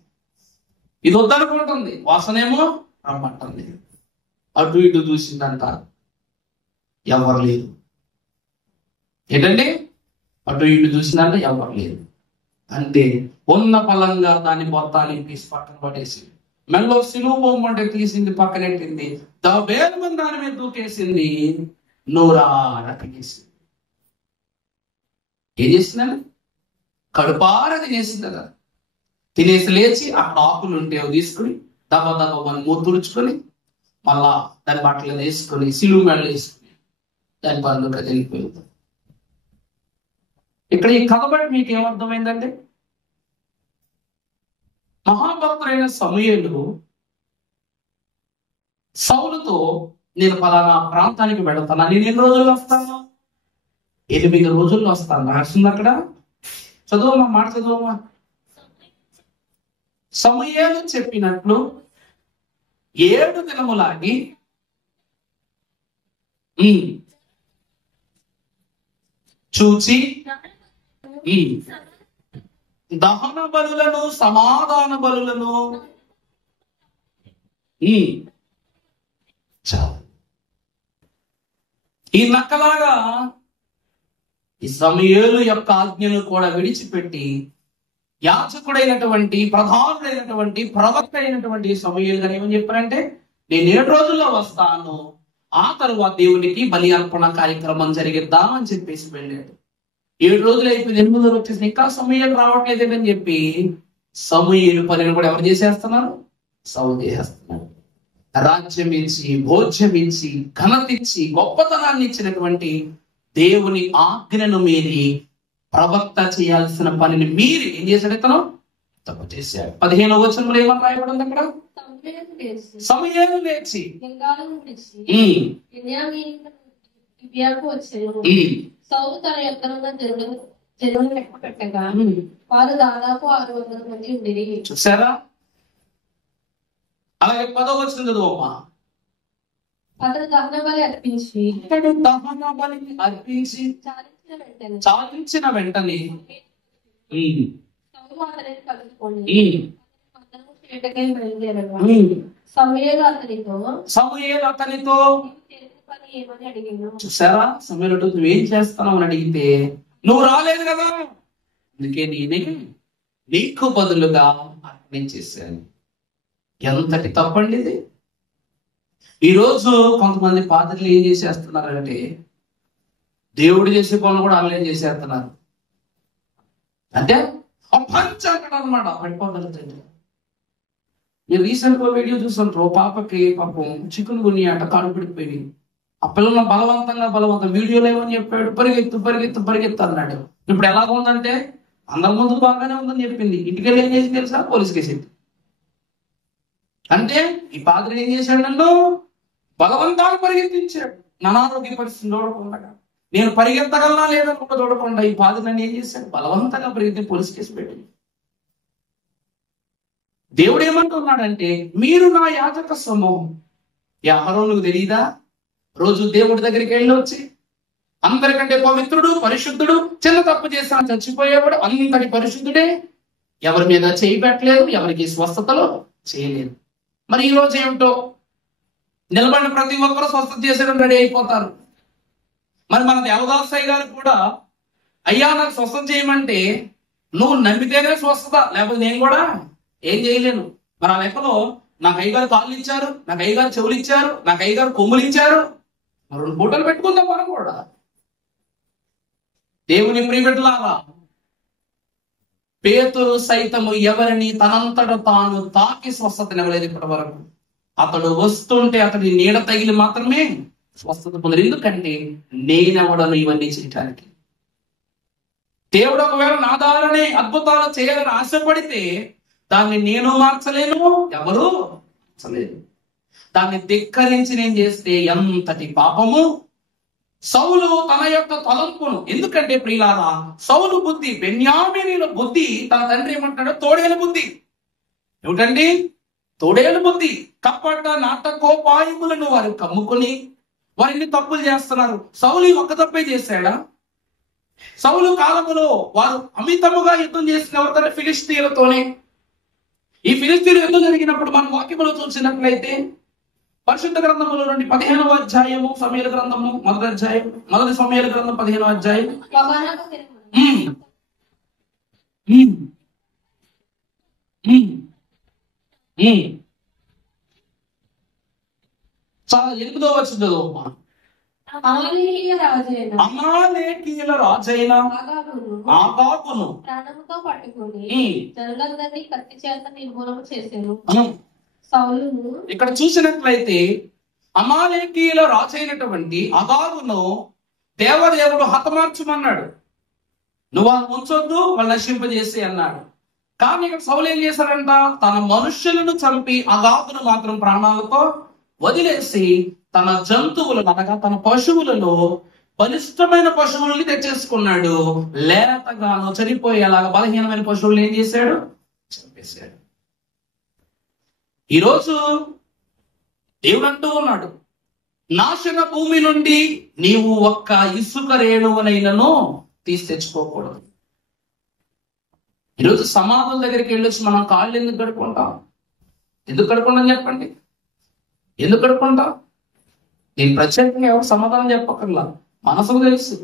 ఇది వద్దనుకుంటుంది, వాసనేమో రమ్మంటుంది. అటు ఇటు చూసిందంట, ఎవరు లేరు. ఏంటండి? అటు ఇటు చూసిందంట, ఎవరు లేరు. అంటే ఉన్న పలంగా దాన్ని మొత్తాన్ని తీసి పక్కన పడేసి మెల్లో సిలువ బొమ్మంటే తీసింది, పక్కనెట్టింది, వేల దాని మీద దూకేసింది, నూరారా తినేసింది. ఏం చేసిందండి? కడుపారా తినేసింది కదా. తినేసి లేచి అక్కడ ఆకులు ఉంటే అవి తీసుకుని దబ్బ మన మూత తుడుచుకొని మళ్ళా దాని బట్టలు వేసుకొని సిలువ మెడలు వేసుకుని దాని పనులకు వెళ్ళిపోయింది. ఇక్కడ ఈ కథ బట్టి మీకు ఏమర్థమైందంటే, మహాభక్తుడైన సమూయేలు సౌలుతో నేను పలానా ప్రాంతానికి వెళతాను, నేను ఎన్ని రోజుల్లో వస్తాను? 8 రోజుల్లో వస్తాను రాస్తుంది అక్కడ. చదువమ్మా, మాట చదువమ్మా. సమూయేలు చెప్పినట్లు 7 దినములాగి చూచి దహన బలులను సమాధాన బలులను ఈ నక్కలాగా ఈ సమూయేలు యొక్క ఆజ్ఞను కూడా విడిచిపెట్టి యాజకుడైనటువంటి, ప్రధానుడైనటువంటి, ప్రవక్త అయినటువంటి సమూయేలు గారు ఏమని చెప్పారంటే, నేను 7 రోజుల్లో వస్తాను, ఆ తరువాత దేవునికి బలి అర్పణ కార్యక్రమం జరిగిద్దామని చెప్పేసి వెళ్ళాడు. 7 రోజులు అయిపోయింది, 8 రోజులు వచ్చేసి ఇంకా సమూయేలు రావట్లేదని చెప్పి సమూయేలు పనిని కూడా ఎవరు చేసేస్తున్నారు? సౌలు చేసేస్తున్నారు. రాజ్యం ఇచ్చి, భోజ్యం ఇచ్చి, ఘనత ఇచ్చి, గొప్పతనాన్ని ఇచ్చినటువంటి దేవుని ఆజ్ఞను మీరి ప్రవక్త చేయాల్సిన పనిని మీరి ఏం చేశాడు? ఇతను తప్పు చేశాడు. 15వ వచనంలో ఏమని రాయబడింది అక్కడ? సమూయేలు లేచి సౌలు తన యొక్కనున్న జనులను లెక్క పెట్టగా వారు దాదాపు 600 మంది ఉండేది. చూసారా? అలాగే 10వ వచనం చదువమ్మా. అతను దహన బలి అర్పించి చాలించిన వెంటనే సమూయేలు అతనితో ఏమని అడిగాను. చూసారా? సమూయేలు నువ్వేం చేస్తున్నావు అని అడిగితే, నువ్వు రాలేదు కదా, అందుకే నేనే నీకు బదులుగా అర్పణ చేశాను. ఎంతటి తప్పండి ఇది. ఈరోజు కొంతమంది పాత్రలు ఏం చేసేస్తున్నారంటే, దేవుడు చేసే పనులు కూడా ఆన్లైన్ చేసేస్తున్నారు. అంటే పంచ అక్కడ అనమాట పడిపోగలుగుతుంది. నేను రీసెంట్ గా వీడియో చూస్తుంటారు, పాపకి పాపం చికెన్ గునియా అట, కాడు పడిపోయి ఆ పిల్లలను బలవంతం వీడియోలో ఏమని చెప్పాడు, పరిగెత్తు అన్నాడు. ఇప్పుడు ఎలాగ ఉందంటే, అందరి ముందు బాగానే ఉందని చెప్పింది, ఇంటికెళ్ళి ఏం చేసింది తెలుసా? Police case. అంటే ఈ పాత్ర ఏం చేశాడు? నన్ను బలవంతాలు పరిగెత్తించాడు. అనారోగ్య పరిస్థితి చూడకుండా, నేను పరిగెత్తగలనా లేదనుకుంటా చూడకుండా ఈ బాధ నన్ను ఏం చేశాడు, బలవంతంగా పరిగెత్తి పోలీస్ కేసు పెట్టింది. దేవుడు ఏమంటున్నాడంటే, మీరు నా యాజక సమూహం. అహరోనుకు తెలియదా? రోజు దేవుడి దగ్గరికి వెళ్ళి వచ్చి అందరికంటే పవిత్రుడు, పరిశుద్ధుడు, చిన్న తప్పు చేసినా చచ్చిపోయేవాడు, అంతటి పరిశుద్ధుడే, ఎవరి మీద చేయి పెట్టలేదు, ఎవరికి స్వస్థతలు చేయలేదు. మరి ఈ రోజు ఏమిటో, నిలబడిన ప్రతి ఒక్కరూ స్వస్థత చేసేయడం రెడీ అయిపోతారు. మరి మన దేవదాసయ్య గారు కూడా, అయ్యా నాకు స్వస్థత చేయమంటే నువ్వు నమ్మితేనే స్వస్థత, లేకపోతే నేను కూడా ఏం చేయలేను. మరి ఆ లెక్కలో నాకు అయ్యగారు కాళ్ళు ఇచ్చారు, నాకు అయ్యగారు చెవులు ఇచ్చారు, నాకు అయ్యగారు కొమ్ములు ఇచ్చారు, మరి 2 పూటలు పెట్టుకుందాం మనం కూడా. దేవుని ప్రియబిడ్డలారా, పేతురు సైతము ఎవరిని తనంతట తాను తాకి స్వస్థతనివ్వలేదు ఇప్పటి వరకు. అతడు వస్తుంటే అతడి నీడ తగిలి మాత్రమే స్వస్థత పొందరు. ఎందుకంటే నేనెవడను ఇవన్నీ చేయటానికి. దేవుడు ఒకవేళ నా ద్వారానే అద్భుతాలు చేయాలని ఆశపడితే దాన్ని నేను మార్చలేను, ఎవరు మార్చలేదు. దాన్ని ధిక్కరించి నేను చేస్తే ఎంతటి పాపము. సౌలు తన యొక్క తలంపును, ఎందుకంటే ప్రియులారా, సౌలు బుద్ధి, బెన్యామీనుల బుద్ధి, తన తండ్రి ఏమంటాడో తోడేలు బుద్ధి. ఏమిటండి? తోడేలు బుద్ధి. కపట నాటకోపాయములను వారు కమ్ముకొని వారిని తప్పులు చేస్తున్నారు. సౌలు ఒక్క తప్పే చేశాడా? సౌలు కాలములో వారు అమితముగా యుద్ధం చేసిన ఎవరితో? ఫిలిష్తీయులతోనే. ఈ ఫిలిష్తీయులు యుద్ధం జరిగినప్పుడు మనం వాక్యములో చూసినట్లయితే పరిశుద్ధ గ్రంథములో నుండి 15వ అధ్యాయము, సమూయేలు గ్రంథము మొదటి సమూయేలు గ్రంథం 15వ అధ్యాయం. చాలా 8వ వచనం చదువు. అమాలేకీయుల రాజైన ఆగాగును ప్రాణముతో పట్టుకొని జనులందరినీ కత్తి చేత నిర్మూలన చేశాను. సౌలును ఇక్కడ చూసినట్లయితే అమాలేకీయుల రాజైనటువంటి అగాగును దేవదేవుడు హతమార్చమన్నాడు. నువ్వు వాళ్ళు ఉంచొద్దు, వాళ్ళు నశింపజేసి అన్నాడు. కానీ ఇక్కడ సౌలు ఏం చేశాడంట? తన మనుష్యులను చంపి అగాగును మాత్రం ప్రాణాలతో వదిలేసి తన జంతువులను, అనగా తన పశువులలో బలిష్టమైన పశువుల్ని తెచ్చేసుకున్నాడు. లేతగాను చనిపోయేలాగా బలహీనమైన పశువులను ఏం చేశాడు? చంపేశాడు. ఈరోజు దేవుడు అంటూ ఉన్నాడు, నాశన భూమి నుండి నీవు ఒక్క ఇసుక రేణువునైనను తీసి తెచ్చుకోకూడదు. ఈరోజు సమాధుల దగ్గరికి వెళ్ళొచ్చి మనం కాళ్ళు ఎందుకు కడుక్కుంటాం? ఎందుకు కడుక్కుంటాం చెప్పండి? ఎందుకు కడుక్కుంటాం? నేను ప్రత్యేకంగా ఎవరు సమాధానం చెప్పక్కర్లా, మనసుకు తెలుసు.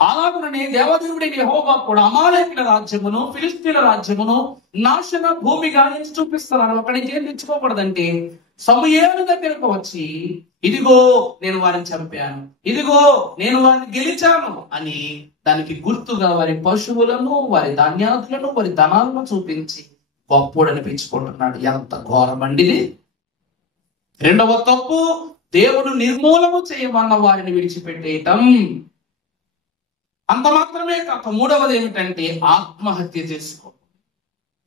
అలాగనే దేవదేవుడైన యెహోవా కూడా అమాలేకీయుల రాజ్యమును, ఫిలిష్తీయుల రాజ్యమును నాశన భూమిగా నుంచి చూపిస్తున్నాను. అక్కడి నుంచి ఏం తెచ్చుకోకూడదంటే సమూయేలు దగ్గరకు వచ్చి, ఇదిగో నేను వారిని చంపాను, ఇదిగో నేను వారిని గెలిచాను అని దానికి గుర్తుగా వారి పశువులను, వారి ధాన్యాదులను, వారి ధనాలను చూపించి గొప్పోడు అనిపించుకుంటున్నాడు. ఎంత ఘోరమండిది! 2వ తప్పు, దేవుడు నిర్మూలము చేయమన్న వారిని విడిచిపెట్టేయటం. అంత మాత్రమే కాక 3వది ఏమిటంటే ఆత్మహత్య చేసుకో.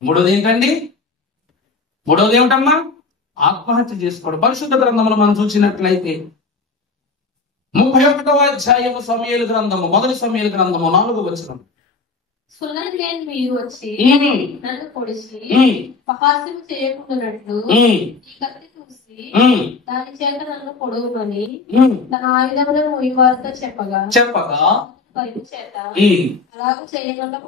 3వది ఏంటండి? 3వది ఏమిటమ్మా? ఆత్మహత్య చేసుకోవడం. పరిశుద్ధ గ్రంథంలో మనం చూసినట్లయితే 31వ అధ్యాయము సమూయేలు గ్రంథము, మొదటి సమూయేలు గ్రంథము 4వ వచనం. సున్నతి లేని మీరు వచ్చి నన్ను పొడిచి అపహాస్యం చేయకుండానట్లు ఈ కత్తి చూసి దాని చేత నన్ను పొడవుమని తన ఆయుధములను మోయవారితో చెప్పగా చేత అలాగ చేయకుండాను.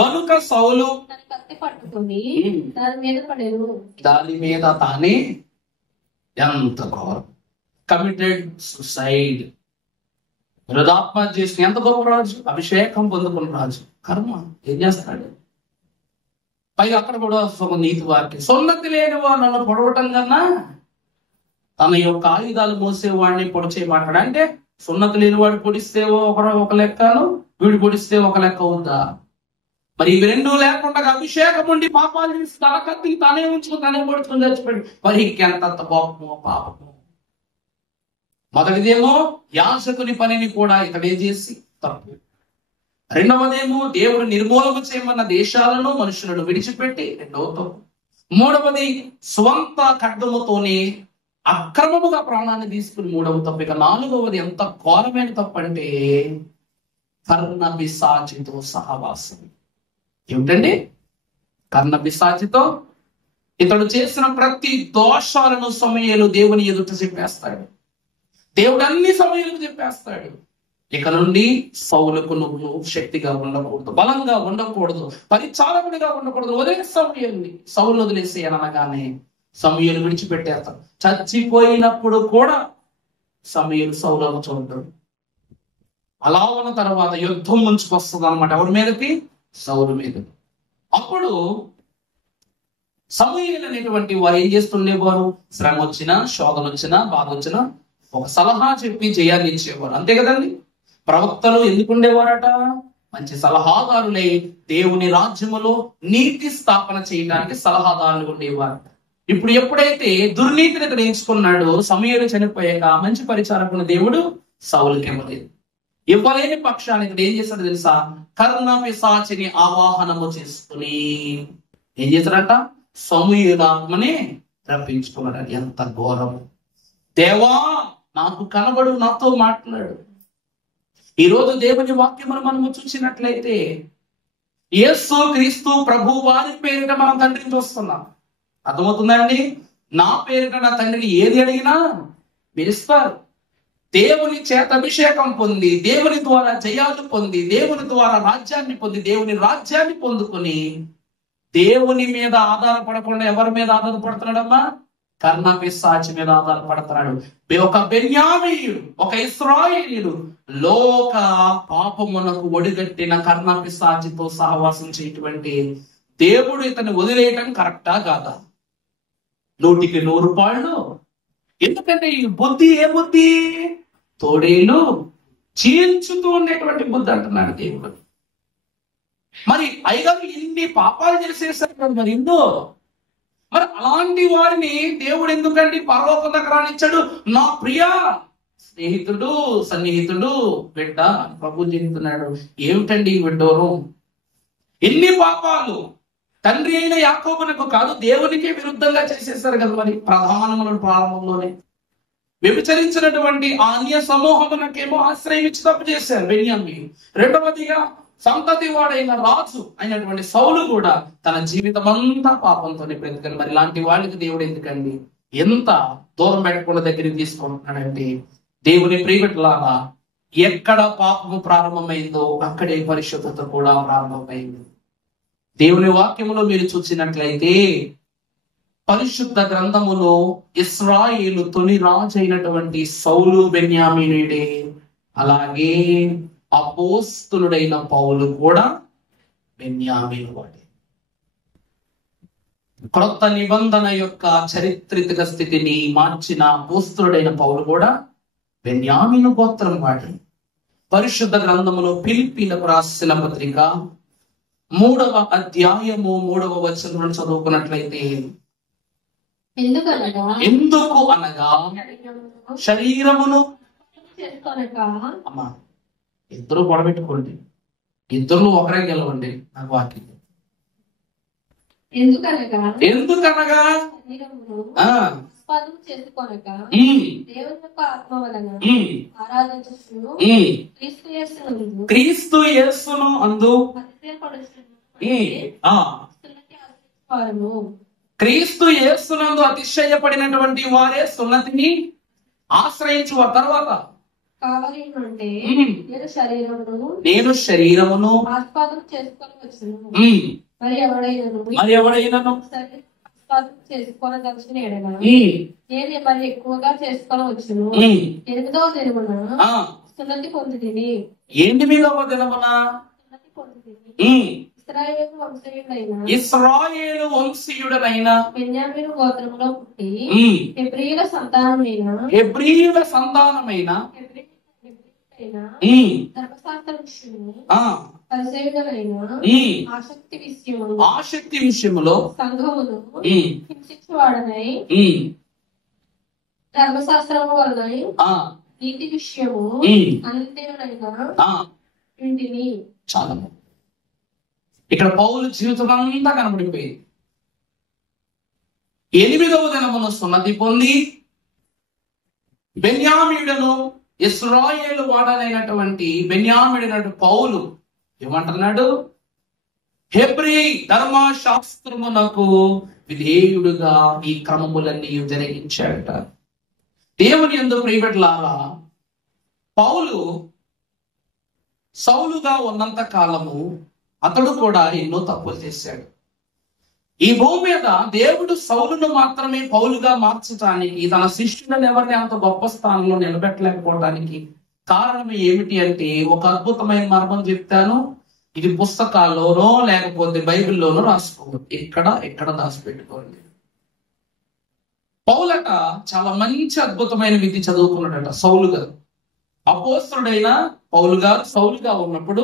గనుక సౌలు తన కత్తి పట్టుకుని దాని మీద పడేను. దాని మీద తానే ఎంత ఘోరం! Committed suicide. హృదాత్మహత్య చేసిన ఎంత గొప్ప రాజు, అభిషేకం పొందుకున్న రాజు. కర్మ ఏం చేస్తాడు? పైగా అక్కడ కూడా ఒక నీతి వాక్యం, సున్నతి లేని వాడు నన్ను పొడవటం కన్నా తన యొక్క ఆయుధాలు మోసేవాడిని పొడిచేయమంటాడు. అంటే సున్నతి లేని వాడు పొడిస్తే ఒక లెక్కను, వీడు పొడిస్తే ఒక లెక్క ఉందా? మరి ఇవి 2 లేకుండా అభిషేకం ఉండి పాపాలు చేసి తన కత్తికి తానే ఉంచుకుని తానే పొడుచుకుని చచ్చిపోయాడు. మరి ఇంకెంత పాపమో పాపము. మొదటిదేమో యాజకుని పనిని కూడా ఇతడే చేసి తప్పు. 2వదేమో దేవుడు నిర్మూలన చేయమన్న దేశాలను, మనుషులను విడిచిపెట్టి 2వ తప్పు. మూడవది స్వంత ఖడ్గముతోనే అక్రమముగా ప్రాణాన్ని తీసుకుని మూడవ తప్పు. ఇక నాలుగవది ఎంత ఘోరమైన తప్పు అంటే కర్ణపిశాచితో సహవాసం. ఏమిటండి? కర్ణపిశాచితో ఇతడు చేసిన ప్రతి దోషాలను సమూయేలు దేవుని ఎదుట చెప్పేస్తాడు. దేవుడు అన్ని సమూయేలుకు చెప్పేస్తాడు. ఇక నుండి సౌలుకు నువ్వు శక్తిగా ఉండకూడదు, బలంగా ఉండకూడదు, పరిచారకుడిగా ఉండకూడదు, వదిలే సమూయేలుని. సౌలు వదిలేసి అనగానే సమూయేలు విడిచిపెట్టేస్తాడు. చచ్చిపోయినప్పుడు కూడా సమూయేలు సౌలును చూడతాడు. అలా ఉన్న తర్వాత యుద్ధం ముంచుకొస్తుంది అనమాట. ఎవరి మీదకి? సౌలు మీద. అప్పుడు సమూయేలు అనేటువంటి వారు ఏం చేస్తుండేవారు? శ్రమ వచ్చినా, శోధన వచ్చినా, బాధ వచ్చినా ఒక సలహా చెప్పి జయాన్ని ఇచ్చేవారు. అంతే కదండి. ప్రవక్తలు ఎందుకుండేవారట? మంచి సలహాదారులై దేవుని రాజ్యములో నీతి స్థాపన చేయడానికి సలహాదారులు ఉండేవారు. ఇప్పుడు ఎప్పుడైతే దుర్నీతిని ఇతడు ఎంచుకున్నాడో, సమూయేలు చనిపోయాక మంచి పరిచారకుని దేవుడు సౌలుకి ఇవ్వలేదు. ఇవ్వలేని పక్షాన్ని ఇతడు ఏం చేశాడు తెలుసా? కర్ణపిశాచిని ఆవాహనము చేసుకుని ఏం చేశాడట? సమూయేలు ఆత్మని రప్పించుకున్నాడు. ఎంత ఘోరం! దేవా నాకు కనబడు, నాతో మాట్లాడు. ఈ రోజు దేవుని వాక్యమును మనము చూసినట్లయితే యేసు క్రీస్తు ప్రభు వారి పేరిట మనం తండ్రిని చూస్తున్నాం. అర్థమవుతుందండి? నా పేరిట నా తండ్రిని ఏది అడిగినా మీరిస్తారు. దేవుని చేత అభిషేకం పొంది, దేవుని ద్వారా జయాలు పొంది, దేవుని ద్వారా రాజ్యాన్ని పొంది, దేవుని రాజ్యాన్ని పొందుకొని దేవుని మీద ఆధారపడకుండా ఎవరి మీద ఆధారపడుతున్నాడమ్మా? కర్ణపిశాచి మీద ఆధారపడుతున్నాడు. ఒక బెన్యామీయుడు, ఒక ఇశ్రాయేలీయుడు లోక పాపమునకు ఒడిగట్టిన కర్ణపిశాచితో సహవాసం చేయటువంటి దేవుడు ఇతన్ని వదిలేయటం కరెక్టా కాదా? 100కి 100 పాళ్ళు. ఎందుకంటే ఈ బుద్ధి ఏ బుద్ధి? తోడేలు చీల్చుతూ ఉండేటువంటి బుద్ధి అంటున్నాడు దేవుడు. మరి అయ్యగారు ఇన్ని పాపాలు చేసేసారు కదా, మరి ఎందు మరి అలాంటి వారిని దేవుడు ఎందుకండి పరలోకం దగ్గర రానిచ్చాడు? నా ప్రియ స్నేహితుడు, సన్నిహితుడు, బిడ్డ ప్రభు చెబుతున్నాడు. ఏమిటండి ఈ విడ్డూరం? ఎన్ని పాపాలు! తండ్రి అయిన యాకోబునకు కాదు, దేవునికే విరుద్ధంగా చేసేసారు కదా. మరి ప్రధానములను ప్రారంభంలోనే వ్యభిచరించినటువంటి ఆ అన్య సమూహమునకేమో ఆశ్రయం ఇచ్చి తప్పు చేశారు బెన్యామీను. రెండవదిగా సంతతి వాడైన రాజు అయినటువంటి సౌలు కూడా తన జీవితం అంతా పాపంతోనే బ్రతికారు. మరి ఇలాంటి వాళ్ళకి దేవుడు ఎందుకండి ఎంత దూరం పెట్టకుండా దగ్గరికి తీసుకుంటున్నాడంటే, దేవుని ప్రియబిడ్డలారా, ఎక్కడ పాపము ప్రారంభమైందో అక్కడే పరిశుద్ధత కూడా ప్రారంభమైంది. దేవుని వాక్యములో మీరు చూసినట్లయితే పరిశుద్ధ గ్రంథములో ఇశ్రాయేలు తొలి రాజు అయినటువంటి సౌలు బెన్యామీనుడే, అలాగే అపోస్తులుడైన పౌలు కూడా బెన్యామీను వాడే. క్రొత్త నిబంధన యొక్క చారిత్రక స్థితిని మార్చిన అపోస్తులుడైన పౌలు కూడా బెన్యామీను గోత్రం వాడే. పరిశుద్ధ గ్రంథములో ఫిలిప్పీలకు రాసిన పత్రిక 3వ అధ్యాయము 3వ వచనం చదువుకున్నట్లయితే, ఎందుకు అనగా శరీరమును అమ్మా ఇద్దరు గొడవెట్టుకోండి, ఇద్దరు ఒకరే గెలవండి. నాకు వాక్యం ఎందుకనగా క్రీస్తు యేసును అందు క్రీస్తు యేసునందు అతిశయపడినటువంటి వారే సున్నతిని ఆశ్రయించు. తర్వాత నేను శరీరమును మరి ఎవడైనను నేను మరి ఎక్కువగా చేసుకోవచ్చును. 8వ దినమున సున్నతి పొందితిని. ఏంటి మీద దినమున? ఇశ్రాయేలు వంశీయుడైన బెన్యామీను గోత్రములో పుట్టి హెబ్రీయుల సంతానమైన ఆసక్తి విషయములో సంఘమును హింసించువాడనై ధర్మశాస్త్రము వలన నీతి విషయము ఇంటిని. చాలా ఇక్కడ పౌలు జీవితం అంతా కనబడిపోయింది. 8వ దినమున సున్నతి పొంది బెన్యామీయుడను ఇశ్రాయేలు వాడనైనటువంటి బెన్యామీయుడైన పౌలు ఏమంటున్నాడు? హెబ్రీ ధర్మశాస్త్రమునకు విధేయుడుగా ఈ క్రమములన్నీ జరిగించాడట. దేవుని యందు ప్రియబిడ్డలారా, పౌలు సౌలుగా ఉన్నంత కాలము అతడు కూడా ఎన్నో తప్పులు చేశాడు. ఈ భూమి మీద దేవుడు సౌలును మాత్రమే పౌలుగా మార్చడానికి, తన శిష్యులను ఎవరిని అంత గొప్ప స్థానంలో నిలబెట్టలేకపోవడానికి కారణం ఏమిటి అంటే, ఒక అద్భుతమైన మర్మం చెప్తాను. ఇది పుస్తకాల్లోనో లేకపోతే బైబిల్లోనో రాసుకోండి, ఎక్కడ దాచిపెట్టుకోండి. పౌలట చాలా మంచి అద్భుతమైన విధి చదువుకున్నాడట. సౌలు గారు అపోస్తలుడైన పౌలు గారు సౌలుగా ఉన్నప్పుడు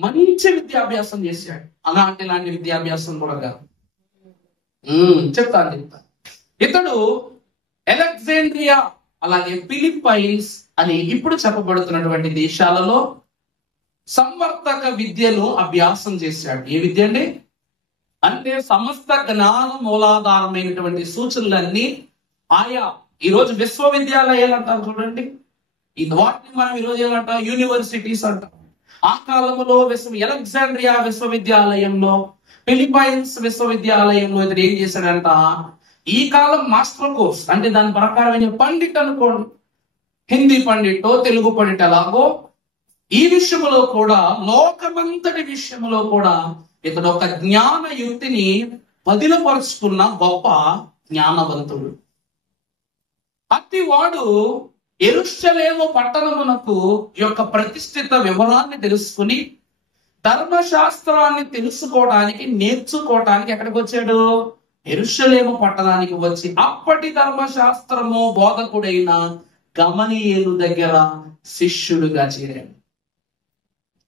మంచి విద్యాభ్యాసం చేశాడు. ఇలాంటి విద్యాభ్యాసం కూడా కాదు. చెప్తాను. ఇతడు అలెగ్జాండ్రియా అలాగే ఫిలిప్పైన్స్ అని ఇప్పుడు చెప్పబడుతున్నటువంటి దేశాలలో సంవర్తక విద్యను అభ్యాసం చేశాడు. ఏ విద్య అండి అంటే సమస్త జ్ఞాన మూలాధారమైనటువంటి సూచనలన్నీ ఆయా ఈరోజు విశ్వవిద్యాలయాలు అంటారు చూడండి. వాటిని మనం ఈరోజు ఏమంటాం? యూనివర్సిటీస్ అంటాం. ఆ కాలంలో అలెగ్జాండ్రియా విశ్వవిద్యాలయంలో, ఫిలిప్పైన్స్ విశ్వవిద్యాలయంలో ఇతడు ఏం చేశాడంట? ఈ కాలం మాస్టర్ కోర్స్ అంటే దాని ప్రకారమైన పండిట్ అనుకోండి, హిందీ పండిట్టో తెలుగు పండిట్ ఎలాగో ఈ విషయంలో కూడా, లోకమంతటి విషయంలో కూడా ఇతడు ఒక జ్ఞాన యుక్తిని పదిలపరుచుకున్న గొప్ప జ్ఞానవంతుడు. అట్టి వాడు యెరూషలేము పట్టణమునకు యొక్క ప్రతిష్ఠిత వివరాన్ని తెలుసుకుని ధర్మశాస్త్రాన్ని తెలుసుకోవడానికి నేర్చుకోవడానికి ఎక్కడికి వచ్చాడు? యెరూషలేము పట్టణానికి వచ్చి అప్పటి ధర్మశాస్త్రము బోధకుడైన గమలీయేలు దగ్గర శిష్యుడుగా చేరాడు.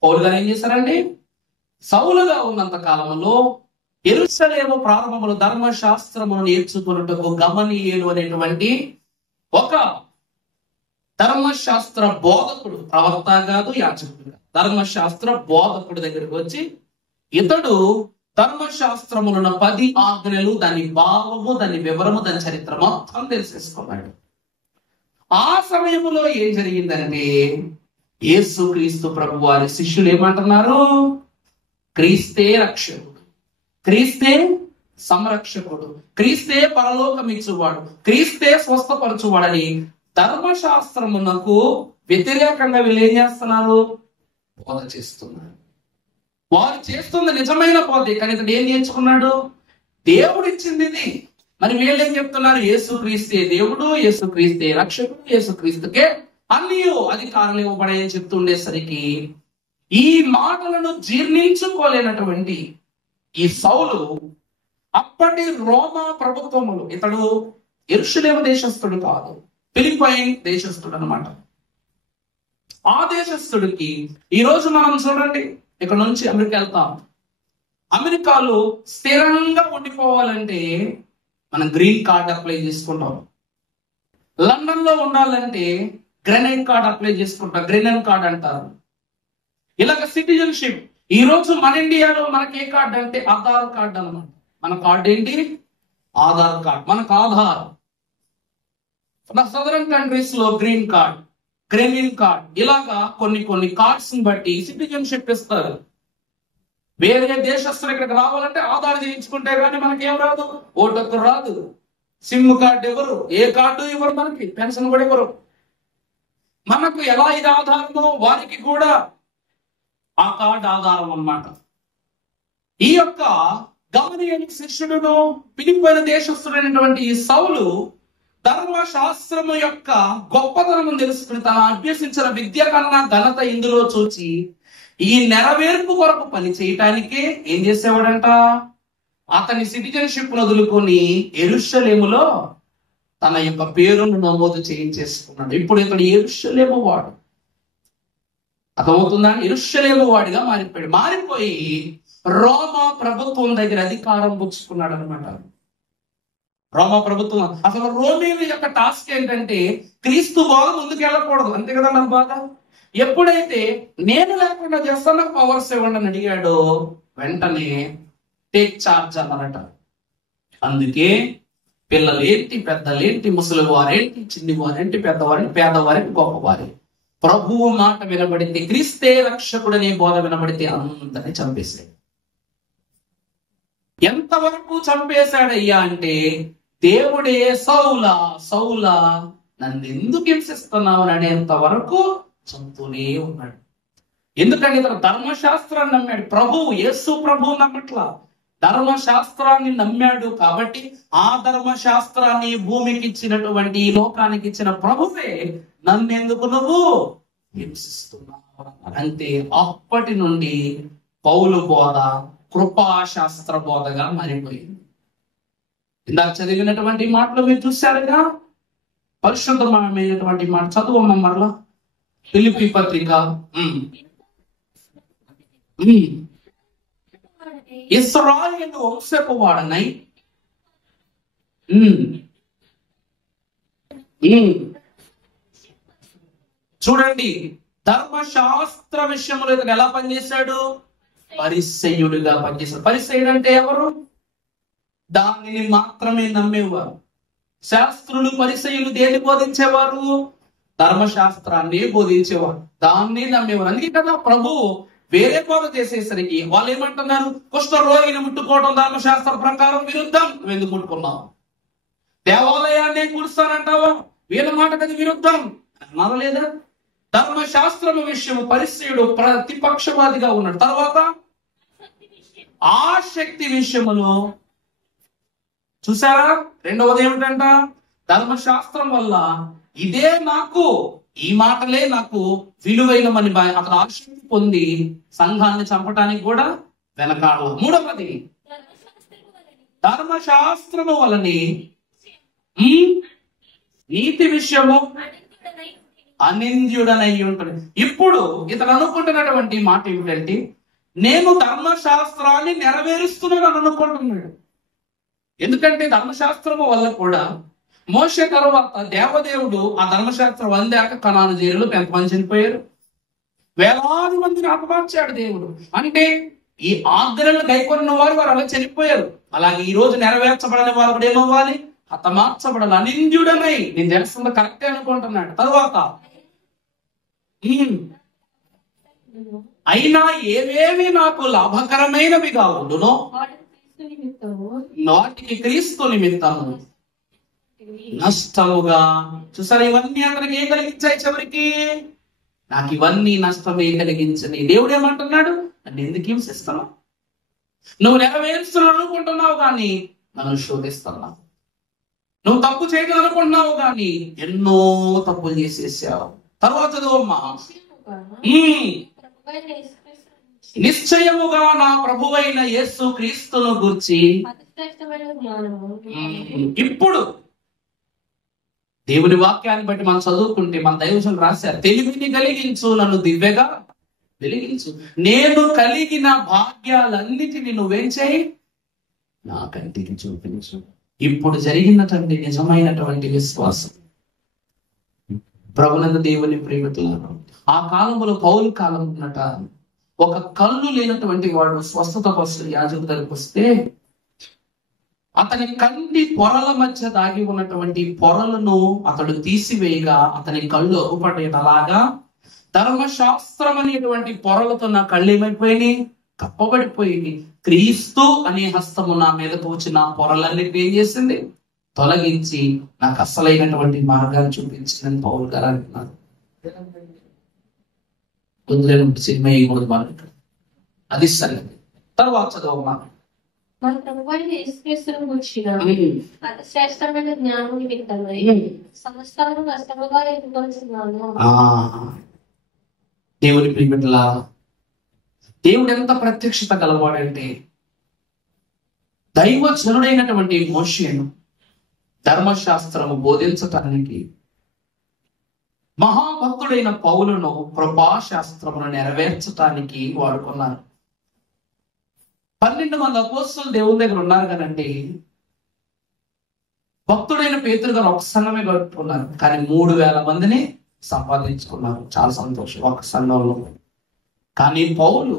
పౌలు గారు ఏం చేశారండి? సౌలుగా ఉన్నంత కాలంలో యెరూషలేము ప్రారంభంలో ధర్మశాస్త్రమును నేర్చుకున్నట్టుకు గమలీయేలు అనేటువంటి ఒక ధర్మశాస్త్ర బోధకుడు, ప్రవక్త కాదు, యాజకుడు, ధర్మశాస్త్ర బోధకుడి దగ్గరికి వచ్చి ఇతడు ధర్మశాస్త్రములున్న 10 ఆజ్ఞలు, దాని భావము, దాని వివరము, దాని చరిత్ర మొత్తం తెలిసేసుకున్నాడు. ఆ సమయంలో ఏం జరిగిందంటే, యేసుక్రీస్తు ప్రభు వారి శిష్యులు ఏమంటున్నారు? క్రీస్తే రక్షకుడు, క్రీస్తే సంరక్షకుడు, క్రీస్తే పరలోకం ఇచ్చువాడు, క్రీస్తే స్వస్థపరచువాడని ధర్మశాస్త్రమునకు వ్యతిరేకంగా వీళ్ళు ఏం చేస్తున్నారు? బోధ చేస్తున్నారు. వారు చేస్తుంది నిజమైన బోధే, కానీ ఇతడు ఏం నేర్చుకున్నాడు? దేవుడు ఇచ్చింది ఇది. మరి వీళ్ళు ఏం చెప్తున్నారు? యేసుక్రీస్తే దేవుడు, యేసుక్రీస్తే రక్షకుడు, యేసుక్రీస్తుకే అన్ని అధికారులు ఇవ్వబడాయని చెప్తుండేసరికి ఈ మాటలను జీర్ణించుకోలేనటువంటి ఈ సౌలు అప్పటి రోమా ప్రభుత్వములు, ఇతడు యెరూషలేము దేశస్థుడు కాదు, ఫిలిప్పైన్ దేశస్థుడు అన్నమాట. ఆ దేశస్థుడికి ఈరోజు మనం చూడండి, ఇక్కడ నుంచి అమెరికా వెళ్తాం. అమెరికాలో స్థిరంగా ఉండిపోవాలంటే మనం గ్రీన్ కార్డ్ అప్లై చేసుకుంటాం. లండన్ లో ఉండాలంటే గ్రెనైట్ కార్డ్ అప్లై చేసుకుంటాం, గ్రెనైట్ కార్డ్ అంటారు. ఇలాగ సిటిజన్షిప్. ఈ రోజు మన ఇండియాలో మనకి ఏ కార్డు అంటే ఆధార్ కార్డు అన్నమాట. మన కార్డు ఏంటి? ఆధార్ కార్డ్. మనకు ఆధార్. సదరన్ కంట్రీస్ లో గ్రీన్ కార్డ్, గ్రీన్ కార్డ్, ఇలాగా కొన్ని కార్డ్స్ ని బట్టి సిటిజన్షిప్ ఇస్తారు. వేరే దేశస్తులు ఇక్కడికి రావాలంటే ఆధార్ చేయించుకుంటే కానీ మనకేం రాదు, ఓటుకు రాదు, సిమ్ కార్డు ఇవ్వరు, ఏ కార్డు ఇవ్వరు, మనకి పెన్షన్ కూడా ఇవ్వరు. మనకు ఎలా ఇది ఆధారమో వారికి కూడా ఆ కార్డు ఆధారం అన్నమాట. ఈ యొక్క గమలీయేలు శిష్యుడును ఫిలిప్పైన దేశస్థుడైనటువంటి ఈ సౌలు ధర్మశాస్త్రము యొక్క గొప్పతనం తెలుసుకుని తను అభ్యసించిన విద్య కన్నా ఘనత ఇందులో చూచి ఈ నెరవేర్పు కొరకు పని చేయటానికే ఏం చేసేవాడంట? అతని సిటిజన్షిప్ వదులుకొని యెరూషలేములో తన యొక్క పేరును నమోదు చేయించేసుకున్నాడు. ఇప్పుడు ఇతడు యెరూషలేము వాడు. అర్థమవుతుందా? యెరూషలేము వాడిగా మారిపోయి రోమా ప్రభుత్వం దగ్గర అధికారం పుచ్చుకున్నాడు అనమాట. రోమా ప్రభుత్వం అసలు రోమీల యొక్క టాస్క్ ఏంటంటే క్రీస్తు బోధ ముందుకు వెళ్ళకూడదు, అంతే కదా మన బాధ. ఎప్పుడైతే నేను లేకుండా చేస్తాను పవర్స్ ఇవ్వండి అని అడిగాడో వెంటనే టేక్ చార్జ్ అన్నారట. అందుకే పిల్లలేంటి, పెద్దలేంటి, ముసలి వారేంటి, చిన్ని వారేంటి, పెద్దవారేంటి, పేదవారేంటి, గొప్పవారి ప్రభువు మాట వినబడితే, క్రీస్తే రక్షకుడనే బోధ వినబడితే అందరినీ చంపేశాడు. ఎంతవరకు చంపేశాడయ్యా అంటే, దేవుడే సౌలా సౌలా నన్ను ఎందుకు హింసిస్తున్నావు అని అనేంత వరకు చంపుతూనే ఉన్నాడు. ఎందుకంటే ఇతను ధర్మశాస్త్రాన్ని నమ్మాడు. ప్రభువు యేసు ప్రభువు నమ్మట్లా, ధర్మశాస్త్రాన్ని నమ్మాడు. కాబట్టి ఆ ధర్మశాస్త్రాన్ని భూమికి ఇచ్చినటువంటి, ఈ లోకానికి ఇచ్చిన ప్రభువే నన్నెందుకు నువ్వు హింసిస్తున్నావు అంటే, అప్పటి నుండి పౌలు బోధ కృపాశాస్త్ర బోధగా మారిపోయింది. ఇందాక చదివినటువంటి మాటలు మీరు చూశారుగా. పరిశుద్ధమైనటువంటి మాట చదువమ్మ మరలా. ఫిలిప్పీ పత్రిక ఇశ్రాయేలు వంశపు వాడనై చూడండి, ధర్మశాస్త్ర విషయంలో ఇతను ఎలా పనిచేశాడు? పరిసయ్యుడిగా పనిచేశాడు. పరిసయ్యుడు అంటే ఎవరు? దానిని మాత్రమే నమ్మేవారు. శాస్త్రులు పరిసయ్యులు దేన్ని బోధించేవారు? ధర్మశాస్త్రాన్ని బోధించేవారు, దాన్ని నమ్మేవారు. అందుకే కదా ప్రభు వేరే బోధ చేసేసరికి వాళ్ళు ఏమంటున్నారు? కుష్ఠరోగిని ముట్టుకోవడం ధర్మశాస్త్ర ప్రకారం విరుద్ధం. నువ్వు ఎందుకు ముట్టుకున్నావు? దేవాలయాన్ని కూర్స్తానంటావా? వీళ్ళ మాటకి విరుద్ధం అన్నారా లేదా? ధర్మశాస్త్రం విషయం పరిసయ్యుడు ప్రతిపక్షవాదిగా ఉన్నాడు. తర్వాత ఆ శక్తి విషయములో చూసారా? రెండవది ఏమిటంట? ధర్మశాస్త్రం వల్ల ఇదే నాకు, ఈ మాటలే నాకు విలువైనమని అతను ఆశక్తి పొంది సంఘాన్ని చంపడానికి కూడా వెనకాడ. మూడవది, ధర్మశాస్త్రము వలని నీతి విషయము అనింద్యుడనై ఉంటాడు. ఇప్పుడు ఇతను అనుకుంటున్నటువంటి మాట ఏమిటంటే, నేను ధర్మశాస్త్రాన్ని నెరవేరుస్తున్నాను అనుకుంటున్నాడు. ఎందుకంటే ధర్మశాస్త్రము వల్ల కూడా మోషే తర్వాత దేవదేవుడు ఆ ధర్మశాస్త్రం అందాక కనాను జైలులో ఎంతమంది చనిపోయారు? వేలాది మందిని హతమార్చాడు దేవుడు. అంటే ఈ ఆజ్ఞలను గైకొన్న వారు అలా చనిపోయారు. అలాగే ఈ రోజు నెరవేర్చబడని వారు కూడా ఏమవ్వాలి? హతమార్చబడాలి. అనింద్యుడనై. నేను చేస్తుంది కరెక్టే అనుకుంటున్నాడు. తర్వాత అయినా ఏవేవి నాకు లాభకరమైనవి కావును నాటికి క్రీస్తు నిమిత్తము నష్టముగా. చూసారా, ఇవన్నీ అతనికి ఏం కలిగించాయి? చివరికి నాకు ఇవన్నీ నష్టమే కలిగించని. దేవుడు ఏమంటున్నాడు? నన్ను ఎందుకు హింసిస్తున్నావు? నువ్వు నెరవేరుస్తున్నావు అనుకుంటున్నావు కానీ నన్ను శోధిస్తున్నావు. నువ్వు తప్పు చేయగలను అనుకుంటున్నావు కానీ ఎన్నో తప్పులు చేసేసావు. తర్వాత చదువమ్మా. నిశ్చయముగా నా ప్రభువైన యేసు క్రీస్తును గురించి ఇప్పుడు దేవుని వాక్యాన్ని బట్టి మనం చదువుకుంటే మన దైవజనులు రాశారు, తెలివిని కలిగించు, నన్ను దివ్యగా వెలిగించు, నేను కలిగిన భాగ్యాలన్నిటిని నువ్వేం చేయి, నా కంటికి చూపించు. ఇప్పుడు జరిగినటువంటి నిజమైనటువంటి విశ్వాసం ప్రభునందు దేవుని ప్రేమికులను, ఆ కాలంలో పౌలు కాలం ఉన్నట ఒక కళ్ళు లేనటువంటి వాడు స్వస్థత కోసం యాజకుడి దగ్గరికి వస్తే అతని కంటి పొరల మధ్య దాగి ఉన్నటువంటి పొరలను అతడు తీసివేయగా అతని కళ్ళు అగుపడేది. అలాగా ధర్మశాస్త్రం అనేటువంటి పొరలతో నా కళ్ళు ఏమైపోయినాయి? కప్పబడిపోయింది. క్రీస్తు అనే హస్తము నా మీద తోచి నా పొరలన్నిటిని ఏం చేసింది? తొలగించి నాకు అసలైనటువంటి మార్గాన్ని చూపించిందని పౌలు గారు అంటున్నారు. సినిమా వేయకూడదు బాగా, అది సంగతి. తర్వాత చదవమ్మా. మన ప్రభువైన యేసుక్రీస్తును గూర్చిన అతి శ్రేష్టమైన జ్ఞానం నిమిత్తమై సమస్తాలను నష్టముగా ఎదుర్కొంటున్నాను. దేవుని ప్రియమిత్రులా, దేవుడు ఎంత ప్రత్యక్షత గలవాడంటే దైవజనుడైనటువంటి మోషేను ధర్మశాస్త్రము బోధించటానికి మహాభక్తుడైన పౌలును కృపాశాస్త్రమును నెరవేర్చటానికి వాడుకున్నారు. 12 మంది అపోస్తలులు దేవుని దగ్గర ఉన్నారు కదండి. భక్తుడైన పేతురు గారు ఒక సంఘమే కట్టుకున్నారు, కానీ 3000 మందిని సంపాదించుకున్నారు. చాలా సంతోషం ఒక సంఘంలో. కానీ పౌలు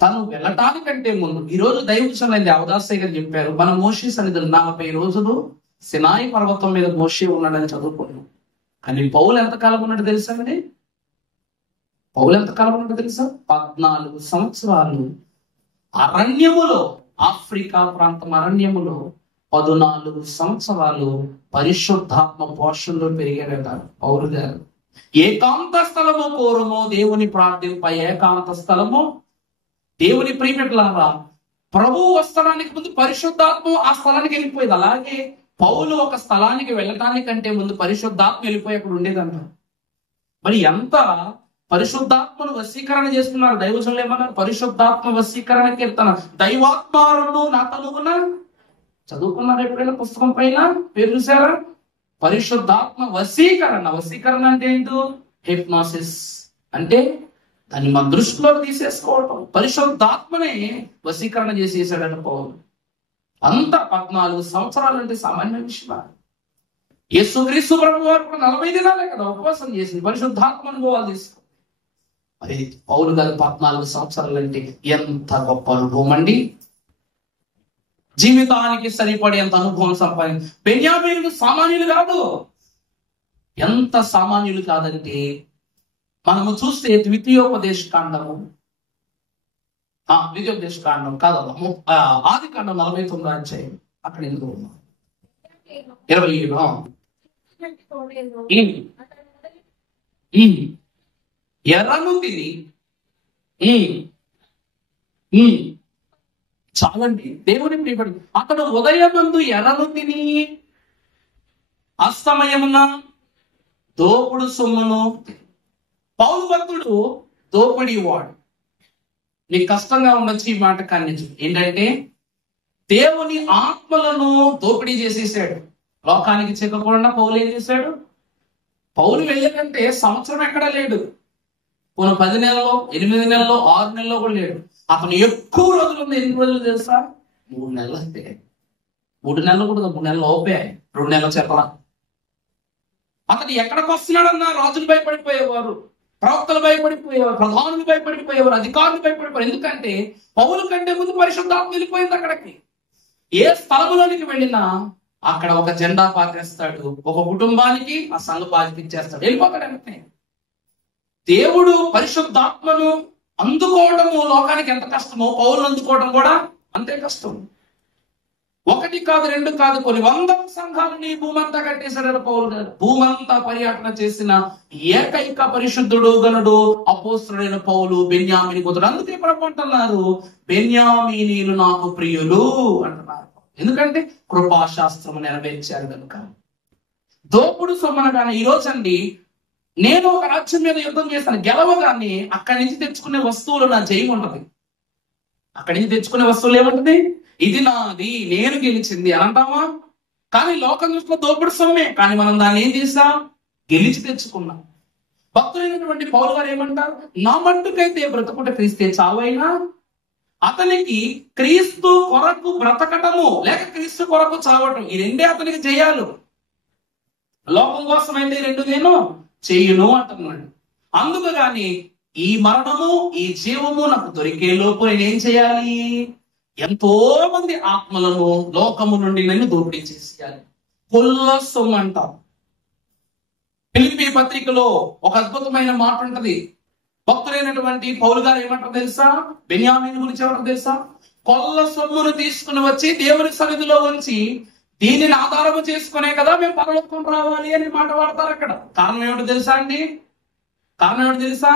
తను వెళ్ళటానికంటే ముందు, ఈ రోజు దైవజనులైన అవదాసయ్య గారు చెప్పారు, మన మోషే సన్నిధిలో 40 రోజులు సినాయి పర్వతం మీద మోషే ఉన్నాడని చదువుకున్నాం. కానీ పౌలు ఎంతకాలం ఉన్నాడు తెలుసా అండి? పౌలు ఎంతకాలం ఉన్నాడు తెలుసా? 14 సంవత్సరాలు అరణ్యములో, ఆఫ్రికా ప్రాంతం అరణ్యములో 14 సంవత్సరాలు పరిశుద్ధాత్మ పోషణలో పెరిగాడట పౌలు గారు. ఏకాంత స్థలము కోరుమో దేవుని ప్రార్థింప, ఏకాంత స్థలము దేవుని ప్రియమిట్లారా. ప్రభువు వస్తడానికి ముందు పరిశుద్ధాత్మ ఆ స్థలానికి వెళ్ళిపోయేది. అలాగే పౌలు ఒక స్థలానికి వెళ్ళటానికంటే ముందు పరిశుద్ధాత్మ వెళ్ళిపోయి అక్కడ ఉండేదంట. మరి ఎంత పరిశుద్ధాత్మను వశీకరణ చేసుకున్నారు దైవజనులు. ఏమన్నారు? పరిశుద్ధాత్మ వశీకరణ కీర్తన, దైవాత్మాలను నా తనుగున. చదువుకున్నారు ఎప్పుడైనా పుస్తకం పైన పేరు చూసారా? పరిశుద్ధాత్మ వశీకరణ. వశీకరణ అంటే ఏంటో? హిప్నాసిస్ అంటే దాన్ని మన దృష్టిలో తీసేసుకోవటం. పరిశుద్ధాత్మనే వశీకరణ చేసేసాడట పౌలు. అంత 14 సంవత్సరాలు అంటే సామాన్య విషయం. యేసుక్రీస్తు ప్రభువు వారు 40 దినాలే కదా ఉపవాసం చేసింది, పరిశుద్ధాత్మ అనుభవాలు తీసుకుంది. మరి పౌలు గారు 14 సంవత్సరాలు అంటే ఎంత గొప్ప అనుభవం అండి. జీవితానికి సరిపడేంత అనుభవం సంపాదించి. బెన్యామీనులు సామాన్యులు కాదు. ఎంత సామాన్యులు కాదంటే మనము చూస్తే ద్వితీయోపదేశ కాండము, ద్వితీయోపదేశ కాండం కాదు, ఆది కాండం 49 అధ్యాయం, అక్కడ ఎందుకు ఉన్నాం 27. ఎర్రను తిని చాలండి దేవుని ప్రియపడి అతడు ఉదయమందు ఎర్రను తిని అస్తమయమున దోపుడు సొమ్మును. పౌలు భక్తుడు దోపిడీ వాడు. నీకు కష్టంగా ఉండొచ్చు ఈ మాట, కానీ ఏంటంటే దేవుని ఆత్మలను దోపిడీ చేసేసాడు. లోకానికి చిక్కకుండా పౌలు ఏం చేశాడు? పౌలు వెళ్ళకంటే సంవత్సరం ఎక్కడా లేడు. కొన్ని 10 నెలలో, 8 నెలలో, 6 నెలలో కూడా లేడు. అతను ఎక్కువ రోజులు ఉంది. ఎన్ని రోజులు తెలుసా? 3 నెలలు అంతే. 3 నెలలు కూడా 3 నెలలు అవుతాయి, 2 నెలలు చెప్పరా. అతను ఎక్కడికి వస్తున్నాడన్నా రాజులు భయపడిపోయేవారు, ప్రవక్తలు భయపడిపోయేవారు, ప్రధానులు భయపడిపోయేవారు, అధికారులు భయపడిపోయారు. ఎందుకంటే పౌలు కంటే ముందు పరిశుద్ధాత్మ వెళ్ళిపోయింది అక్కడికి. ఏ స్థలంలోనికి వెళ్ళినా అక్కడ ఒక జెండా పాకేస్తాడు, ఒక కుటుంబానికి ఆ సంఘ బాధ్యత ఇచ్చేస్తాడు, వెళ్ళిపోతాడు వెంటనే. దేవుడు పరిశుద్ధాత్మను అందుకోవడము లోకానికి ఎంత కష్టమో పౌరులు అందుకోవడం కూడా అంతే కష్టం. 1 కాదు 2 కాదు, కొన్ని 100 సంఘాలని భూమంతా కట్టేశాడు పౌలు గారు. భూమంతా పర్యటన చేసిన ఏకైక పరిశుద్ధుడు గనుడు అపోస్తలుడైన పౌలు బెన్యామీని పుత్రుడు. అందుకే ప్రభు అంటున్నారు, బెన్యామీనీలు నాకు ప్రియులు అంటున్నారు. ఎందుకంటే కృపాశాస్త్రము నెరవేర్చారు కనుక. దోపుడు సొమ్మనగానే ఈ రోజు అండి, నేను ఒక రాజ్యం మీద యుద్ధం చేస్తాను, గెలవగానే అక్కడి నుంచి తెచ్చుకునే వస్తువులు నా జై ఉంటది. అక్కడి నుంచి తెచ్చుకునే వస్తువులు ఏముంటది? ఇది నాది, నేను గెలిచింది అని అంటామా? కానీ లోకం దృష్టిలో దోపుడు సొమ్మే. కానీ మనం దాన్ని ఏం చేసాం? గెలిచి తెచ్చుకున్నాం. భక్తులైనటువంటి పౌలు గారు ఏమంటారు? నా మట్టుకైతే బ్రతుకుట క్రీస్తే చావైనా. అతనికి క్రీస్తు కొరకు బ్రతకటము లేక క్రీస్తు కొరకు చావటం, ఈ రెండే అతనికి చేయాలి. లోకం కోసం అయితే 2 నేను చెయ్యును అంటున్నాడు. అందుకు గాని ఈ మరణము ఈ జీవము నాకు దొరికే లోపు నేనేం చేయాలి? ఎంతో మంది ఆత్మలను లోకము నుండి నన్ను దోపిడీ చేసేయాలి. కొల్ల సొమ్ము అంటాం. ఫిలిప్పీ పత్రికలో ఒక అద్భుతమైన మాట ఉంటది. భక్తులైనటువంటి పౌలు గారు ఏమంటారు తెలుసా? బెన్యామీను గురించి ఏమంటారు తెలుసా? కొల్ల సొమ్మును తీసుకుని వచ్చి దేవుని సన్నిధిలో ఉంచి దీనిని ఆధారము చేసుకునే కదా మేము పరలోకం రావాలి అని మాట వాడతారు అక్కడ. కారణం ఏమిటో తెలుసా అండి? కారణం ఏమిటో తెలుసా?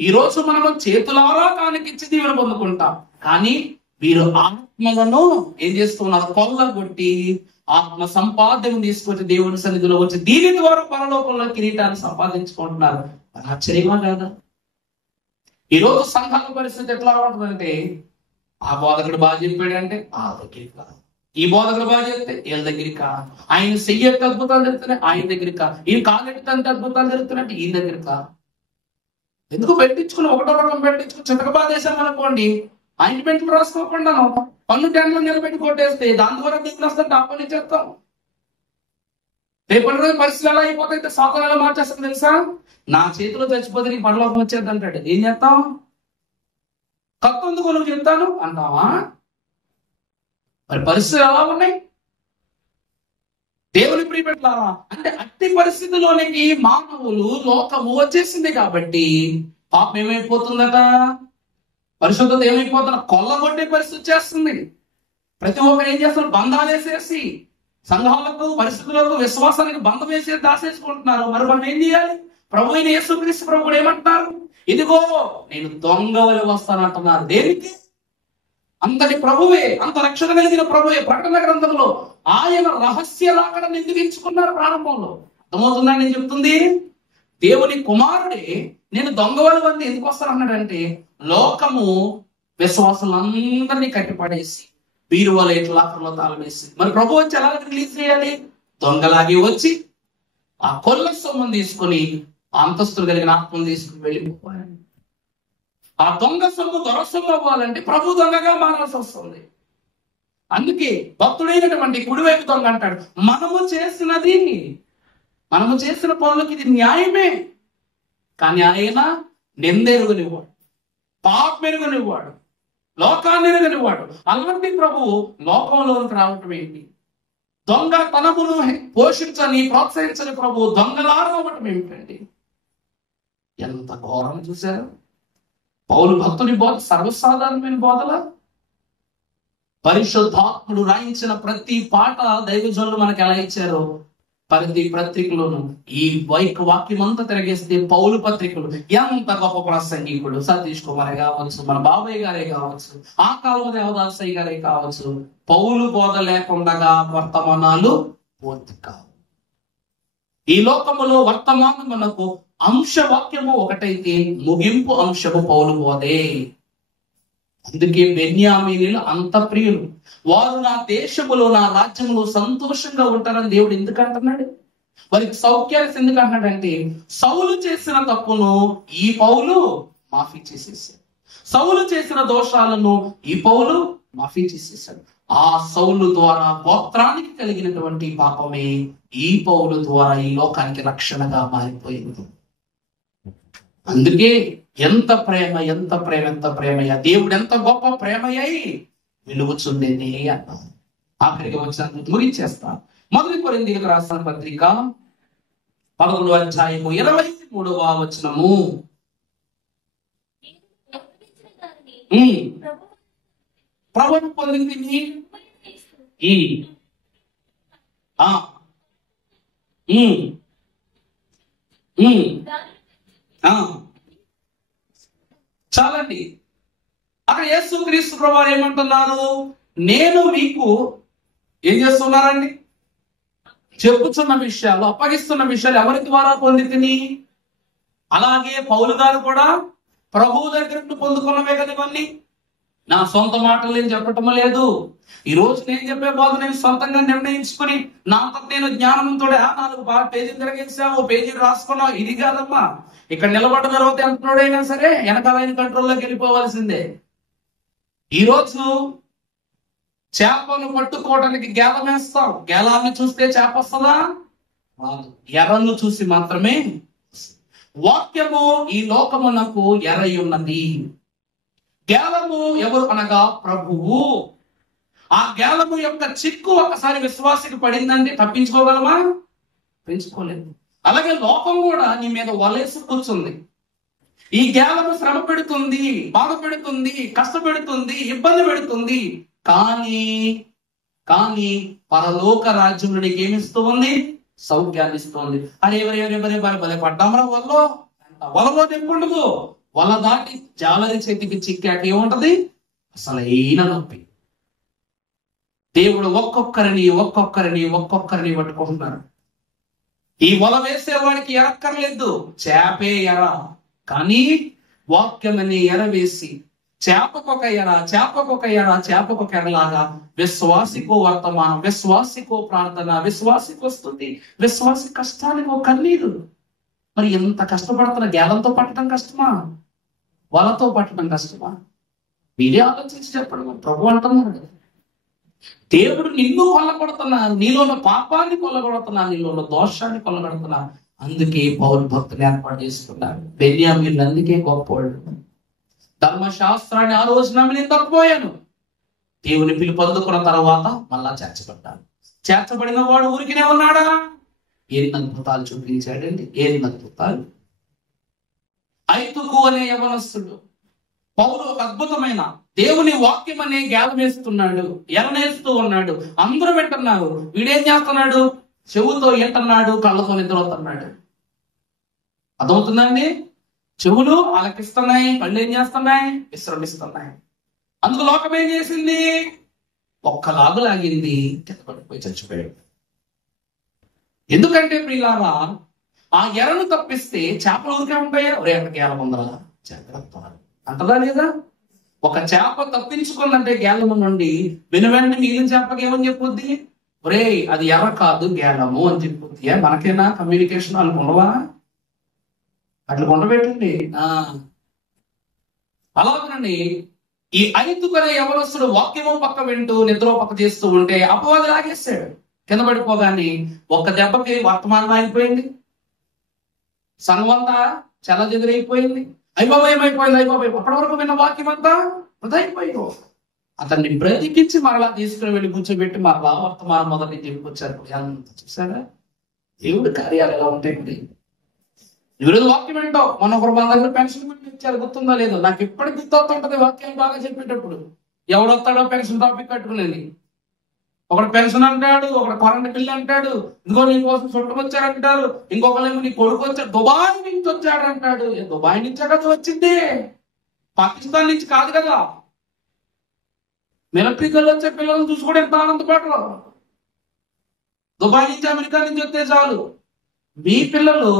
ఈ రోజు మనం చేతులారా కానికిచ్చి దీవెన పొందుకుంటాం. కానీ వీరు ఆత్మలను ఏం చేస్తున్నారు? కొల్లగొట్టి ఆత్మ సంపాదన తీసుకొచ్చి దేవుని సన్నిధిలో వచ్చి దీని ద్వారా పరలోకంలో కిరీటాన్ని సంపాదించుకుంటున్నారు. ఆశ్చర్యమా కాదా? ఈ రోజు సంఘాల పరిస్థితి ఎట్లా ఉంటుందంటే, ఆ బోధకుడు బాగా చెప్పాడంటే ఆ దగ్గరికి కా, ఈ బోధకుడు బాగా చెప్తే వీళ్ళ దగ్గరికి కా, ఆయన చెయ్యకి అద్భుతాలు జరుగుతున్నాయి ఆయన దగ్గరికి కా, ఈయన కాలెట్టితే అద్భుతాలు జరుగుతున్నాయంటే ఈయన దగ్గర కా. ఎందుకు పెట్టించుకుని ఒకటో రకం పెట్టించుకుని చితక బాధేసాం అనుకోండి, ఆయింట్మెంట్లు రాసుకోకుండా పన్ను ట్యాంకులో నిలబెట్టి కొట్టేస్తే దాని ద్వారా దిగులు వస్తుంటే ఆ పని చేస్తాం. రేపటి రోజు పరిస్థితులు ఎలా అయిపోతాయి, సాకులు ఎలా మార్చేస్తాం తెలుసా? నా చేతిలో చచ్చిపోతే నీకు పరలోకం వచ్చేది అంటాడు. ఏం చేస్తాం? కత్తి ఎందుకు నువ్వు చెప్తాను అంటావా? మరి పరిస్థితులు ఎలా ఉన్నాయి? దేవుని ప్రియపెట్టారా అంటే అట్టి పరిస్థితిలోనికి మానవులు లోకము వచ్చేసింది కాబట్టి పాపం ఏమైపోతుందట? పరిశుద్ధత ఏమైపోతున్నా కొల్లగొట్టే పరిస్థితి వచ్చేస్తుంది. ప్రతి ఒక్కరు ఏం చేస్తున్నారు? బంధాలు వేసేసి సంఘాలకు, పరిస్థితులకు, విశ్వాసానికి బంధం వేసేసి దాసేసుకుంటున్నారు. మరి మనం ఏం చేయాలి? ప్రభు అయిన యేసుక్రీస్తు ప్రభువుడు ఏమంటున్నారు? ఇదిగో నేను దొంగ వలె వస్తానంటున్నారు. దేనికి? అంతటి ప్రభువే, అంత రక్షణ కలిగిన ప్రభువే ప్రకటన గ్రంథంలో ఆయన రహస్య రాకడను ఎందుకు ఎంచుకున్నారు? ప్రారంభంలో అర్థమవుతుందా నేను చెప్తుంది? దేవుని కుమారుడే నేను దొంగ వలె వంది ఎందుకు వస్తానన్నాడంటే, లోకము విశ్వాసులందరినీ కట్టిపడేసి బీరువాల లాకర్లో తాళం వేసి మరి ప్రభు వచ్చి ఎలా రిలీజ్ చేయాలి? దొంగలాగి వచ్చి ఆ కొల్ల సొమ్మును తీసుకొని అంతస్తులు కలిగిన ఆత్మను తీసుకుని వెళ్ళిపోవాలి. ఆ దొంగ సొమ్ము దొర సొమ్ము అవ్వాలంటే ప్రభు దొంగగా మారాల్సి వస్తుంది. అందుకే భక్తుడైనటువంటి కుడివైపు దొంగ అంటాడు, మనము చేసిన పనులకి ఇది న్యాయమే, కానీ ఆయన నిందెరుగనివాడు, పాపం ఎరుగనివాడు, లోకాన్ని ఎరుగనివాడు. అలాంటి ప్రభువు లోకంలోకి రావటం ఏంటి? దొంగ తనమును పోషించని ప్రోత్సహించని ప్రభువు దొంగలాగా అవ్వటం ఏమిటండి? ఎంత ఘోరం చూశారు! పౌలు భక్తుని బోధ సర్వసాధారణమైన బోధల. పరిశుద్ధాత్ముడు రాయించిన ప్రతి పాట దైవజనులు మనకు ఎలా ఇచ్చారో ప్రతి పత్రికలోను ఈ వాక్యం అంతా తిరగేస్తే పౌలు పత్రికలు ఎంత గొప్ప ప్రసంగికుడు సతీష్ కుమార్ కావచ్చు, మన బాబాయ్ గారే కావచ్చు, ఆ కాలువ దేవదాసయ్య గారే కావచ్చు, పౌలు బోధ లేకుండా వర్తమానాలు పూర్తి కావు. ఈ లోకములో వర్తమానమునకు అంశవాక్యము ఒకటైతే ముగింపు అంశము పౌలు బోధే. అందుకే బెన్యామీనీయులు అంత ప్రియులు. వారు నా దేశములో, నా రాజ్యములో సంతోషంగా ఉంటారని దేవుడు ఎందుకు అంటున్నాడు? వారికి సౌఖ్యాలు ఎందుకు అంటున్నాడంటే, సౌలు చేసిన తప్పును ఈ పౌలు మాఫీ చేసేసాడు. సౌలు చేసిన దోషాలను ఈ పౌలు మాఫీ చేసేసాడు. ఆ సౌలు ద్వారా గోత్రానికి కలిగినటువంటి పాపమే ఈ పౌలు ద్వారా ఈ లోకానికి రక్షణగా మారిపోయింది. అందుకే ఎంత ప్రేమ, ఎంత ప్రేమ, ఎంత ప్రేమయ్య, దేవుడు ఎంత గొప్ప ప్రేమయ్యాయి విలువచుండేనే అన్నాం. ఆఖరికి వచ్చిన ముగించేస్తా. 1 కొరింథీయులకు రాసిన పత్రిక 11వ అధ్యాయము 23వ వచనము. ప్రభువు పొందింది చాలండి. అక్కడ యేసుక్రీస్తు ప్రభువు ఏమంటున్నారు? నేను మీకు ఏం చేస్తున్నారండి? చెప్పుచున్న విషయాలు, అప్పగిస్తున్న విషయాలు ఎవరి ద్వారా పొందితిని? అలాగే పౌలు గారు కూడా ప్రభువు దగ్గర పొందుకున్నవే కదా ఇవన్నీ. నా సొంత మాటలు నేను చెప్పటం లేదు. ఈ రోజు నేను చెప్పే బాధ నేను సొంతంగా నిర్ణయించుకుని నా అంతట నేను జ్ఞానంతో 4 పేజీలు తిరగేసావు, పేజీలు రాసుకున్నావు, ఇది కాదమ్మా. ఇక్కడ నిలబడ్డ తర్వాత ఎంతనోడైనా సరే వెనకాలైన కంట్రోల్లోకి వెళ్ళిపోవాల్సిందే. ఈరోజు చేపను పట్టుకోవడానికి గేలం వేస్తాం. గేలాన్ని చూస్తే చేప వస్తుందా? రాదు. ఎర్రను చూసి మాత్రమే. వాక్యము ఈ లోకమునకు ఎర్రై ఉన్నది. గేలము ఎవరు అనగా ప్రభువు. ఆ గేలము యొక్క చిక్కు ఒకసారి విశ్వాసికి పడిందంటే తప్పించుకోగలమా? పెంచుకోలేదు. అలాగే లోకం కూడా నీ మీద వలేసి కూర్చుంది. ఈ గేలము శ్రమ పెడుతుంది, బాధ పెడుతుంది, కష్టపెడుతుంది, ఇబ్బంది పెడుతుంది. కానీ పరలోక రాజ్యంలో నీకు ఏమిస్తూ ఉంది? సౌఖ్యాన్ని ఇస్తుంది. అరే భలే పడ్డామరా వలలో తెప్పుండదు. వల దాటి జాలరి చేతికి చిక్కాక ఏముంటది? అసలైన నొప్పి. దేవుడు ఒక్కొక్కరిని పట్టుకుంటున్నాడు. ఈ వల వేసేవాడికి ఎరక్కర్లేదు, చేపే ఎర. కానీ వాక్యమని ఎర వేసి చేపకొక ఎరలాగా విశ్వాసికో వర్తమానం, విశ్వాసికో ప్రార్థన, విశ్వాసికి వస్తుంది, విశ్వాసి కష్టానికి ఒక కన్నీరు. మరి ఎంత కష్టపడుతున్న గేలంతో పట్టడం కష్టమా? వలతో పట్టడం కష్టమా? మీరే ఆలోచించి చెప్పండి. ప్రభు అంటున్నాడు, దేవుడు నిన్ను కొల్లగొడుతున్నా, నీలో ఉన్న పాపాన్ని కొల్లగొడుతున్నా, నీలో ఉన్న దోషాన్ని కొల్లగొడుతున్నా. అందుకే పౌలు భక్తులు ఏర్పాటు చేసుకున్నారు. బెన్యామీనులు అందుకే గొప్పవాళ్ళు. ధర్మశాస్త్రాన్ని ఆ రోజున నేను తప్పిపోయాను. దేవుని పిలుపు అందుకున్న తర్వాత మళ్ళా చేర్చబడ్డాను. చేర్చబడిన వాడు ఊరికినే ఉన్నాడా? ఎన్ని అద్భుతాలు చూపించాడండి, ఎన్ని అద్భుతాలు. ఐతుకు అనే యవనస్తుడు పౌలు ఒక అద్భుతమైన దేవుని వాక్యం అనే గేలం వేస్తున్నాడు, ఎరనేస్తూ ఉన్నాడు. అందరూ వింటున్నారు. వీడేం చేస్తున్నాడు? చెవుతో ఏంటన్నాడు, కళ్ళతో నిద్రవుతున్నాడు. అర్థమవుతుందండి? చెవులు ఆలకిస్తున్నాయి, కళ్ళు ఏం చేస్తున్నాయి? విశ్రమిస్తున్నాయి. అందుకు లోకం ఏం చేసింది? ఒక్కలాగు లాగింది, కింద పడిపోయి చచ్చిపోయాడు. ఎందుకంటే ప్రియులారా, ఆ ఎరను తప్పిస్తే చేపలు ఊరికే ఉంటాయా? ఒరే అక్కడికి గేలం ఉందరా, జాగ్రత్త అంటదా లేదా? ఒక చేప తప్పించుకుందంటే గేలము నుండి వెనువెంటనే మిగిలిన చేపకి ఏమని చెప్పుద్ది? ఒరే అది ఎర్ర కాదు గేలము అని చెప్పుద్ది. మనకైనా కమ్యూనికేషన్ వాళ్ళకు ఉండవా? అట్లా ఉండబెట్టండి. అలాగనండి ఈ ఐతుకనే యవనస్తుడు వాక్యమో పక్క వింటూ నిద్ర పక్క చేస్తూ ఉంటే అపవాది లాగేస్తాడు. కింద పడిపోగానే ఒక్క దెబ్బకి వర్తమానం అయిపోయింది, సంఘమంతా చెలజెదిరైపోయింది. అయిపోయి ఏమైపోయింది? అయిపోయి అప్పటి వరకు విన్న వాక్యం అంతా వృధైపోయింది. అతన్ని బ్రతికించి మరలా తీసుకుని వెళ్ళి కూర్చోబెట్టి మరలా వర్తమానం మొదటి చెప్పుకొచ్చారు. ఎంత చూసారా దేవుడి కార్యాలు ఎలా ఉంటాయి. ఈరోజు వాక్యం ఏంటో మన ఒకరు మన దగ్గర పెన్షన్ ఇచ్చారు, గుర్తుందా లేదో? నాకు ఎప్పటికి గుర్తవుతుంటది వాక్యం బాగా చెప్పేటప్పుడు. ఎవడొస్తాడో పెన్షన్ టాపిక్ కట్టుకునేది. ఒకడు పెన్షన్ అంటాడు, ఒకడు కరెంట్ బిల్ అంటాడు, ఇంకో నీ కోసం చుట్టకొచ్చాడంటారు, ఇంకొకరేమో నీ కొడుకు వచ్చాడు దుబాయ్ నుంచి వచ్చాడు అంటాడు. దుబాయ్ నుంచే కదా వచ్చింది, పాకిస్తాన్ నుంచి కాదు కదా. మిలిటరీలో వచ్చే పిల్లలను చూసుకోవడం ఎంత ఆనందపడరు. దుబాయ్ నుంచి అమెరికా నుంచి వస్తే చాలు. మీ పిల్లలు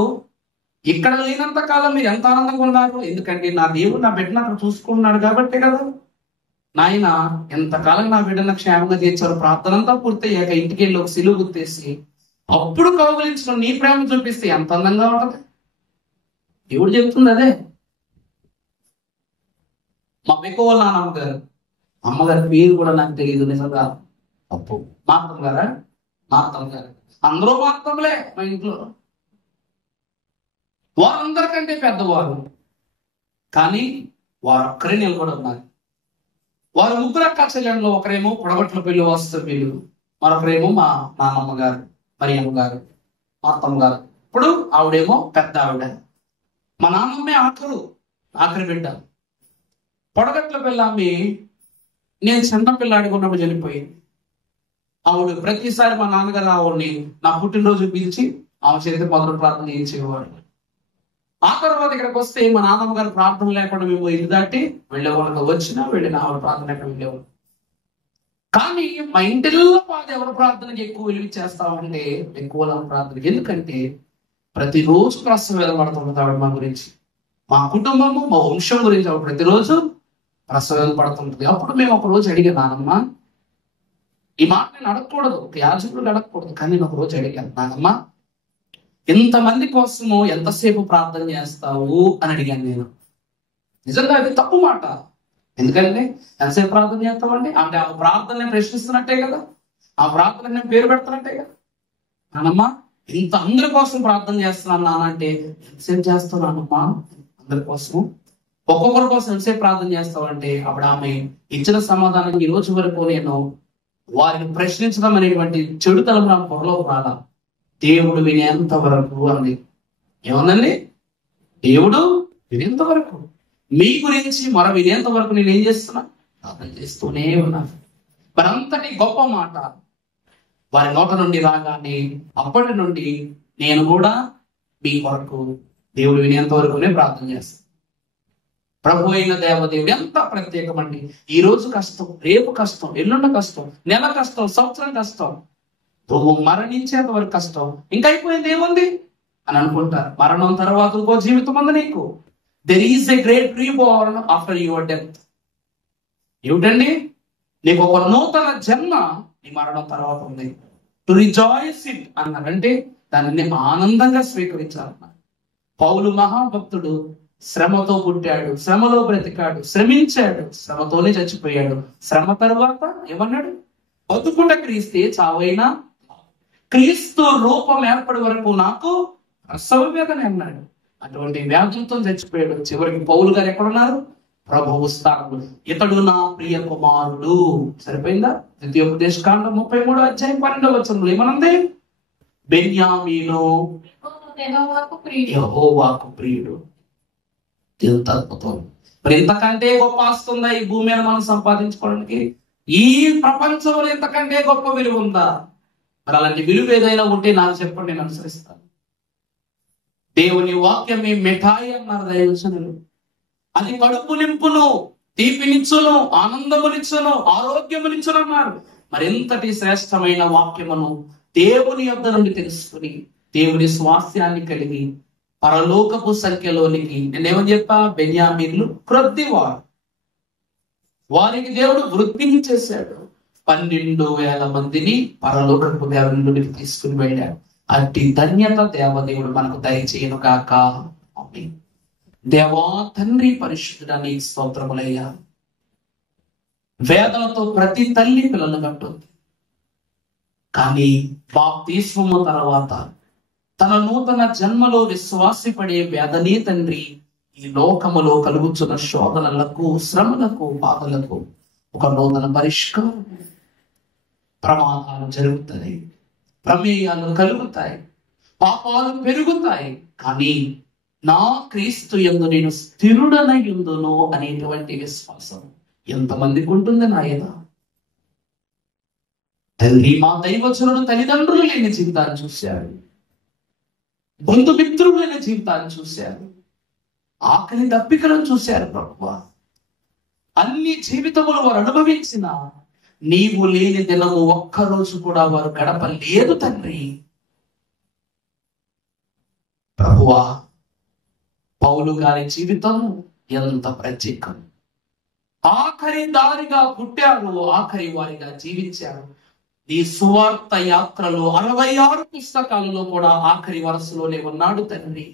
ఇక్కడ లేనంత కాలం మీరు ఎంత ఆనందంగా ఉన్నారు? ఎందుకంటే నా దేవుడు నా బిడ్డను అక్కడ చూసుకుంటున్నాడు కాబట్టే కదా. నాయన ఎంతకాలం నా బిడ్డను క్షేమంగా తీర్చారు. ప్రార్థన అంతా పూర్తయ్యాక ఇంటికి వెళ్ళి ఒక సిలువ గుర్తేసి అప్పుడు కౌగులించిన నీ ప్రేమ చూపిస్తే ఎంత అందంగా ఉంటది. దేవుడు చెప్తుంది అదే. మా పెక్కువ నాన్నమ్మగారు, అమ్మగారి పేరు కూడా నాకు తెలియదు నిజంగా, అప్పు మార్తం గారా, మార్తం గారు. అందరూ మార్తంలే మా ఇంట్లో. వారందరికంటే పెద్దవారు, కానీ వారు ఒక్కరే నిలబడి ఉన్నారు. వారు ముగ్గురు అక్క చెల్లెంలో ఒకరేమో పొడగట్ల పెళ్లి వస్తు వీళ్ళు, మరొకరేమో మా నాన్నమ్మ గారు, మరియమ్మ గారు, మా అత్తమ్మ గారు. ఇప్పుడు ఆవిడేమో పెద్ద ఆవిడ. మా నాన్నమ్మే ఆఖరి బిడ్డ. పొడగట్ల పిల్లామి నేను చిన్న పిల్లాడికి ఉన్నప్పుడు చనిపోయింది. ఆవిడ ప్రతిసారి మా నాన్నగారు ఆవిడ్ని నా పుట్టినరోజు పిలిచి ఆమె చేతి మొదటి ప్రార్థన చేయించేవాడు. ఆ తర్వాత ఇక్కడికి వస్తే మా నాన్నమ్మ గారు ప్రార్థన లేకుండా మేము ఇల్లు దాటి వెళ్ళేవాళ్ళకి వచ్చినా వెళ్ళిన ఆవిడ ప్రార్థన ఎక్కడ వెళ్ళేవాళ్ళు. కానీ మా ఇంటిలో పాటు ఎవరి ప్రార్థనకి ఎక్కువ విలువ చేస్తామంటే ఎక్కువ ప్రార్థనకి. ఎందుకంటే ప్రతిరోజు ప్రసవేదన పడుతుంది ఆవిడ మా గురించి, మా కుటుంబము మా వంశం గురించి ఆవిడ ప్రతిరోజు ప్రసవేదన పడుతుంటుంది. అప్పుడు మేము ఒక రోజు అడిగా, నానమ్మ ఈ మాట నేను అడగకూడదు, యాజకుడు అడగకూడదు, కానీ నేను ఒక రోజు అడిగాను, నానమ్మ ఎంతమంది కోసము ఎంతసేపు ప్రార్థన చేస్తావు అని అడిగాను నేను. నిజంగా అది తప్పు మాట. ఎందుకంటే ఎంతసేపు ప్రార్థన చేస్తామంటే అంటే ఆ ప్రార్థన ప్రశ్నిస్తున్నట్టే కదా, ఆ ప్రార్థన నేను పేరు పెడుతున్నట్టే కదా. నానమ్మ ఇంత అందరి కోసం ప్రార్థన చేస్తున్నాను నానంటే ఎంతసేపు చేస్తావు నానమ్మ అందరి కోసం, ఒక్కొక్కరి కోసం ఎంతసేపు ప్రార్థన చేస్తావంటే అప్పుడు ఆమె ఇచ్చిన సమాధానం ఈ రోజు వరకు నేను వారిని ప్రశ్నించడం అనేటువంటి చెడు తలపు నా పొరలో రాలా. దేవుడు వినేంత వరకు అంది. ఏముందండి? దేవుడు వినేంత వరకు, మీ గురించి మరో వినేంత వరకు నేను ఏం చేస్తున్నా? ప్రార్థన చేస్తూనే ఉన్నాను. మరి అంతటి గొప్ప మాట వారి నోట నుండి రాగానే అప్పటి నుండి నేను కూడా మీ కొరకు దేవుడు వినేంత వరకునే ప్రార్థన చేస్తాను. ప్రభు అయిన దేవదేవుడు ఎంత ప్రత్యేకమండి. ఈ రోజు కష్టం, రేపు కష్టం, ఎల్లుండ కష్టం, నెల కష్టం, సంవత్సరం కష్టం, నువ్వు మరణించేంత వరకు కష్టం. ఇంకా అయిపోయింది ఏముంది అని అనుకుంటారు. మరణం తర్వాత ఇంకో జీవితం ఉంది నీకు. There is a great reborn after your death. ఏమిటండి? నీకు ఒక నూతన జన్మ నీ మరణం తర్వాత ఉంది. టు రిజాయిస్ ఇట్ అన్నారంటే దానిని ఆనందంగా స్వీకరించాలన్నారు. పౌలు మహాభక్తుడు శ్రమతో పుట్టాడు, శ్రమలో బ్రతికాడు, శ్రమించాడు, శ్రమతోనే చచ్చిపోయాడు. శ్రమ తర్వాత ఏమన్నాడు? బతుకుట క్రీస్తే చావైనా క్రీస్తు రూపం ఏర్పడే వరకు నాకు ప్రసవ వేదన అన్నాడు. అటువంటి వ్యాధులతో చచ్చిపోయాడు. చివరికి పౌలు గారు ఎక్కడున్నారు? ప్రభువు స్థానంలో. ఇతడు నా ప్రియ కుమారుడు. సరిపోయిందా? ద్వితీయోపదేశకాండం 33 అధ్యాయం 12 ఏమనుంది? బెన్యామీను యెహోవాకు ప్రియుడు. ఎంత అద్భుతం! మరి ఇంతకంటే గొప్ప ఆస్తుందా ఈ భూమి మీద మనం సంపాదించుకోవడానికి? ఈ ప్రపంచంలో ఇంతకంటే గొప్ప విలువ ఉందా? మరి అలాంటి విలువ ఏదైనా ఉంటే నాకు చెప్పండి, నేను అనుసరిస్తాను. దేవుని వాక్యమే మిఠాయి అన్నారు దైవజనులు. అది కడుపు నింపును, తీపినిచ్చును, ఆనందమునిచ్చును, ఆరోగ్యమునిచ్చును అన్నారు. మరి ఎంతటి శ్రేష్టమైన వాక్యమును దేవుని యొద్ద నుండి తెలుసుకుని దేవుని స్వాస్థ్యాన్ని కలిగి పరలోకపు సంఖ్యలోనికి, నేనేమని చెప్పా? బెన్యామీన్లు క్రొద్దివారు, వారికి దేవుడు వృద్ధిని చేశాడు. 12,000 మందిని పరలోకపు దేవునికి తీసుకుని వెళ్ళాడు. అట్టి ధన్యత దేవదేవుడు మనకు దయచేయను కాక. ఆమేన్. దేవా తండ్రి పరిశుద్ధుడా, నీకు స్తోత్రములయ్యా. వేదనతో ప్రతి తల్లి పిల్లలు కంటుంది, కానీ బాప్తిస్మము తర్వాత తన నూతన జన్మలో విశ్వాసపడే వేదనే తండ్రి ఈ లోకములో కలుగుతున్న శోధనలకు, శ్రమలకు, బాధలకు ఒక నూతన పరిష్కారం. ప్రమాదాలు జరుగుతాయి, ప్రమేయాలు కలుగుతాయి, పాపాలు పెరుగుతాయి, కానీ నా క్రీస్తు యందు నేను స్థిరుడనై యుందును అనేటువంటి విశ్వాసం ఎంతమందికి ఉంటుంది నాయన? తండ్రి, మా దైవజనుడు తల్లిదండ్రులు లేని జీవితాన్ని చూశాడు, బంధుమిత్రులు లేని జీవితాన్ని చూశారు, ఆకలి దప్పికలను చూశారు. ప్రభువా, అన్ని జీవితములు వారు అనుభవించిన నీవు లేని దినము ఒక్కరోజు కూడా వారు గడపలేదు తండ్రి. ప్రభువా, పౌలు గారి జీవితం ఎంత ప్రత్యేకం. ఆఖరి దారిగా పుట్టారు, ఆఖరి వారిగా జీవించారు. ఈ సువార్త యాత్రలో 66 పుస్తకాలలో కూడా ఆఖరి వరుసలోనే ఉన్నాడు తండ్రి.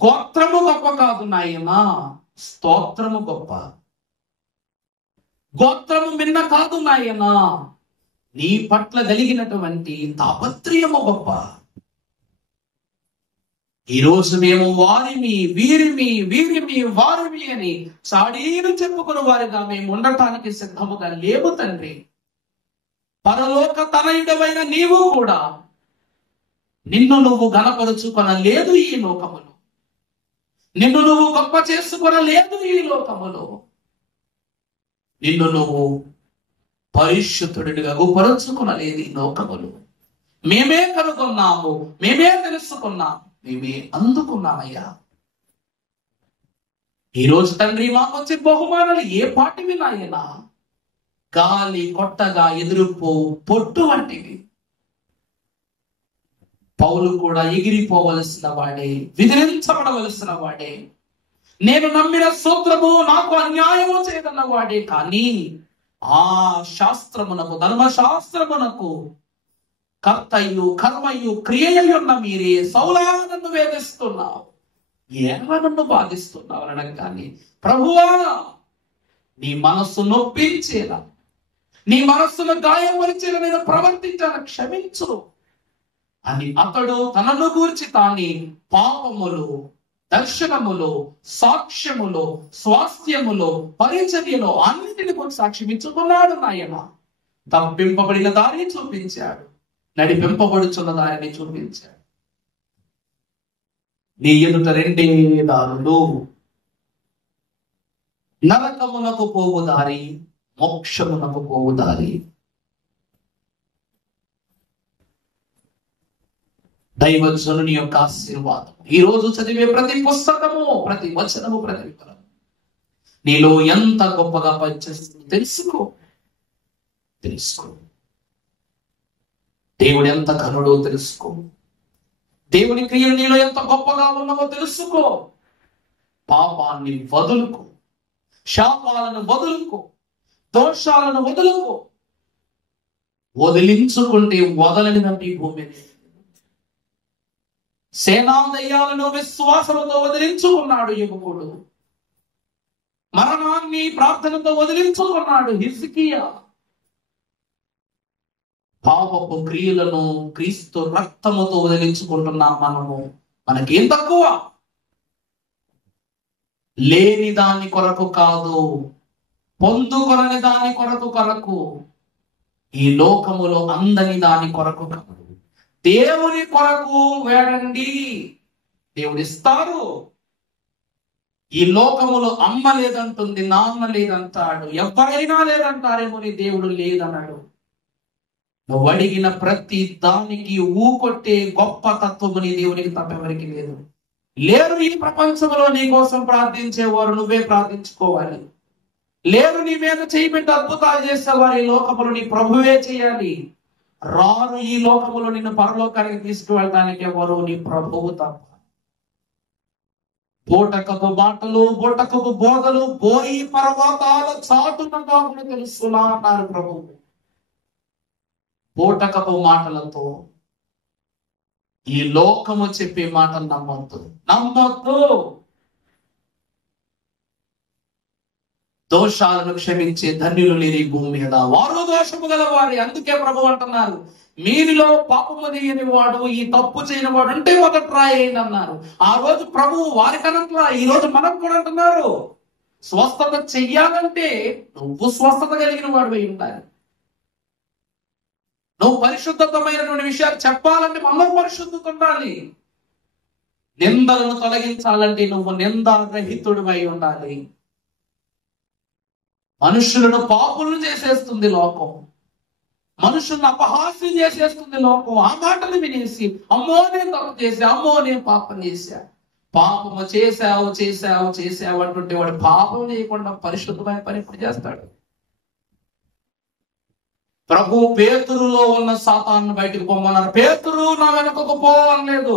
గోత్రము గొప్ప కాదు నాయనా, స్తోత్రము గొప్ప. గోత్రము మిన్న కాదు నాయనా, నీ పట్ల కలిగినటువంటి తాపత్రయము గొప్ప. ఈరోజు మేము వారిని, వీరిమి, వీరిమి, వారిమి అని చాడీలు చెప్పుకుని వారిగా మేము ఉండటానికి సిద్ధముగా లేవు తండ్రి. పరలోక తనయుడమైన నీవు కూడా నిన్ను నువ్వు గణపరుచుకొనలేదు ఈ లోకములో, నిన్ను నువ్వు గొప్ప చేసుకొనలేదు ఈ లోకములో. నిన్ను నువ్వు పరిశుద్ధుడిగా గుపరుచుకొనలేదు ఈ లోకములో. మేమే కనుగొన్నాము, మేమే తెలుసుకున్నాము, మేమే అందుకున్నామయ్యా. ఈరోజు తండ్రి మాకు వచ్చే బహుమానాలు ఏ పాటివి నాయనా? గాలి కొట్టగా ఎదురుపో పొట్టు వంటివి. పౌలు కూడా ఎగిరిపోవలసిన వాడే, విదిలించబడవలసిన వాడే, నేను నమ్మిన సూత్రము నాకు అన్యాయము చేయదన్న వాడే. కానీ ఆ శాస్త్రమునకు, ధర్మశాస్త్రమునకు కర్తయు కర్మయు క్రియయున్న మీరే సౌలా నన్ను వేధిస్తున్నావు, ఏమో నన్ను బాధిస్తున్నావు అనగానే, ప్రభువా నీ మనస్సు నొప్పించేలా, నీ మనస్సును గాయపరిచేలా నేను ప్రవర్తించాను, క్షమించు అని అతడు తనను గూర్చి తాని పాపములు, దర్శనములో, సాక్ష్యములో, స్వాస్థ్యములో, పరిచర్యలో అన్నిటిని గురించి సాక్ష్యమిచ్చుకున్నాడు నాయన. తప్పింపబడిన దారిని చూపించాడు, నడిపింపబడుచున్న దారిని చూపించాడు. నీ ఎదుట 2 దారులు, నరకమునకు పోవు దారి, మోక్షమునకు పోవు దారి. దైవజనుని యొక్క ఆశీర్వాదం ఈ రోజు చదివే ప్రతి పుస్తకము, ప్రతి వచనము, ప్రతి వివరం నీలో ఎంత గొప్పగా పనిచేస్తుందో తెలుసుకో. దేవుడు ఎంత ఘనుడో తెలుసుకో. దేవుని క్రియలు నీలో ఎంత గొప్పగా ఉన్నావో తెలుసుకో. పాపాన్ని వదులుకో, శాపాలను వదులుకో, దోషాలను వదులుకో. వదిలించుకుంటే వదలనిదంటే ఈ భూమి. సేనాదయ్యాలను విశ్వాసంతో వదిలించుకున్నాడు యువకుడు, మరణాన్ని ప్రార్థనతో వదిలించుకున్నాడు హిజ్కియా. పాపపు క్రియలను క్రీస్తు రక్తముతో వదిలించుకుంటున్నాం మనము. మనకేం తక్కువ? లేని దాని కొరకు కాదు, పొందుకొనని దాని కొరకు, ఈ లోకములో అందని దాని కొరకు కాదు, దేవుని కొరకు వేడండి. దేవుడిస్తారు. ఈ లోకములో అమ్మ లేదంటుంది, నాన్న లేదంటాడు, ఎవరైనా లేదంటారేమో, నీ దేవుడు లేదన్నాడు. నువ్వు అడిగిన ప్రతి దానికి ఊకొట్టే గొప్ప తత్వము నీ దేవునికి తప్ప ఎవరికి లేదు. లేరు ఈ ప్రపంచంలో నీ కోసం ప్రార్థించేవారు, నువ్వే ప్రార్థించుకోవాలి. లేరు నీ మీద చేయబెట్టి అద్భుతాలు చేసేవారు, ఈ లోకములు నీ ప్రభువే చేయాలి. రారు ఈ లోకములో నిన్ను పరలోకానికి తీసుకువెళ్ళడానికి ఎవరు, నీ ప్రభువు తప్ప. బోటకపు మాటలు, బోటకపు బోధలు బోయి పర్వతాల చాటున నాకు తెలుసులా అన్నారు ప్రభువు. బోటకపు మాటలతో ఈ లోకము చెప్పే మాటలు నమ్మొద్దు. దోషాలను క్షమించే ధన్యులు లేని భూమి మీద, వారు దోషము గల వారి. అందుకే ప్రభు అంటున్నారు, మీరిలో పాపము చేయని వాడు, ఈ తప్పు చేయని వాడు అంటే మొదట రాయండి అన్నారు. ఆ రోజు ప్రభువు వారికనంటున్నా, ఈ రోజు మనం కూడా అంటున్నారు, స్వస్థత చెయ్యాలంటే నువ్వు స్వస్థత కలిగిన వాడు అయి ఉండాలి. నువ్వు పరిశుద్ధతమైనటువంటి విషయాలు చెప్పాలంటే మనం పరిశుద్ధత ఉండాలి. నిందలను తొలగించాలంటే నువ్వు నిందారహితుడు అయి ఉండాలి. మనుషులను పాపులను చేసేస్తుంది లోకం, మనుషులను అపహాస్యం చేసేస్తుంది లోకం. ఆ మాటలు వినేసి అమ్మో నేను తప్పు చేశా, అమ్మో నేను పాపం చేశా. పాపము చేశావు అంటుంటే వాడు పాపం చేయకుండా పరిశుద్ధమైన పని ఇప్పుడు చేస్తాడు. ప్రభు పేతురులో ఉన్న సాతాను బయటకు పొమ్మన్నారు. పేతురు నా వెనుకకు పో అనలేదు.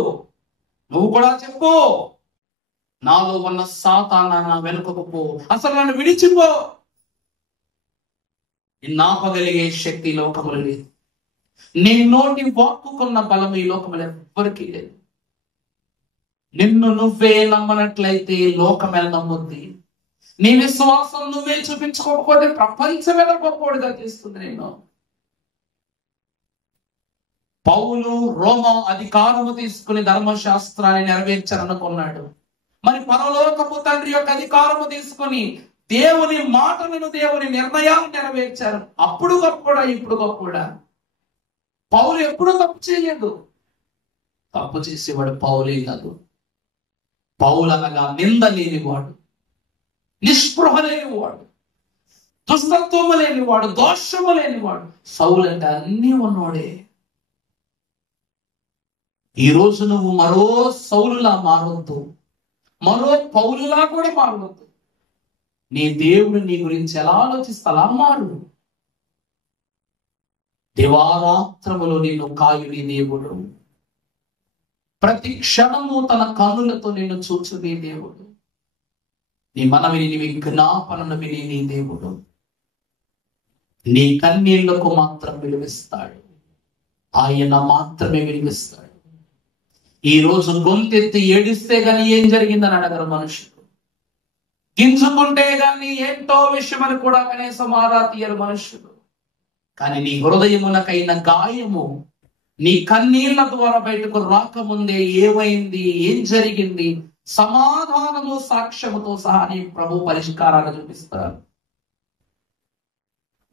నువ్వు కూడా చెప్పు, నాలో ఉన్న సాతాను నా వెనుకకు పో, అసలు నన్ను విడిచిపో. నాపగలిగే శక్తి లోకములు లేదు. నీ నోటి వాక్కుకున్న బలం ఈ లోకములు ఎవ్వరికీ లేదు. నిన్ను నువ్వే నమ్మనట్లయితే లోకమే నమ్ముద్ది. నీ విశ్వాసం నువ్వే చూపించుకోకపోతే ప్రపంచమే గొప్పవాడిగా తీస్తుంది. నేను పౌలు రోమా అధికారము తీసుకుని ధర్మశాస్త్రాన్ని నెరవేర్చాలనుకున్నాడు. మరి పరలోకపు తండ్రి యొక్క అధికారము తీసుకుని దేవుని మాటలను, దేవుని నిర్ణయాలను నెరవేర్చారు. అప్పుడు గొప్పడా, ఇప్పుడు గొప్పడా? పౌలు ఎప్పుడు తప్పు చేయలేదు. తప్పు చేసేవాడు పౌలే కాదు. పౌలు అనగా నింద లేనివాడు, నిస్పృహ లేనివాడు, దుష్టత్వము లేనివాడు, దోషము లేనివాడు. సౌలు అంటే అన్నీ ఉన్నవాడే. ఈ రోజు నువ్వు మరో సౌలులా మారవద్దు, మరో పౌలులా కూడా మారవద్దు. నీ దేవుడు నీ గురించి ఎలా ఆలోచిస్తా అలా మారు. దివారాత్రములో నిన్ను కాయుని దేవుడు, ప్రతి క్షణము తన కన్నులతో నిన్ను చూచుని దేవుడు, నీ మనవిని నీ విజ్ఞాపనను విని నీ దేవుడు నీ కన్నీళ్లకు మాత్రం విలువిస్తాడు. ఆయన మాత్రమే విలువిస్తాడు. ఈ రోజు గొంతెత్తి ఏడిస్తే గాని ఏం జరిగిందని అడగరు మనుషులు. గింజుకుంటే గాని ఏంటో విషయం అని కూడా కనీసం ఆరా తీయరు మనుషులు. కానీ నీ హృదయమునకైన గాయము నీ కన్నీళ్ల ద్వారా బయటకు రాకముందే ఏమైంది, ఏం జరిగింది, సమాధానము సాక్ష్యముతో సహా నీ ప్రభు పరిష్కారాన్ని చూపిస్తారు.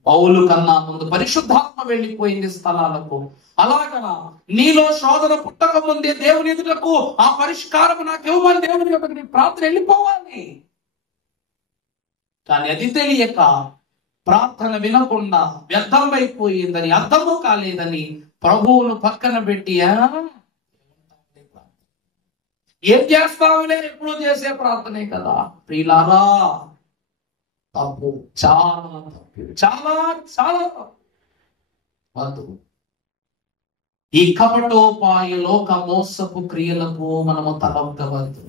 పౌలు కన్నా ముందు పరిశుద్ధాత్మ వెళ్ళిపోయింది స్థలాలకు. అలాగా నీలో శోధన పుట్టక ముందే దేవుని ఎదుటకు ఆ పరిష్కారం నాకు ఇవ్వమని దేవుని యొక్క నీ ప్రార్థన వెళ్ళిపోవాలి. కానీ అది తెలియక ప్రార్థన వినకుండా వ్యర్థమైపోయిందని, అర్థము కాలేదని ప్రభువును పక్కన పెట్టి ఏం చేస్తావులే, ఎప్పుడు చేసే ప్రార్థనే కదా. ప్రియులారా, తప్పు, చాలా తప్పు, చాలా చాలా వద్దు. ఈ కపటోపాయ లోక మోసపు క్రియలకు మనము తలవద్దు.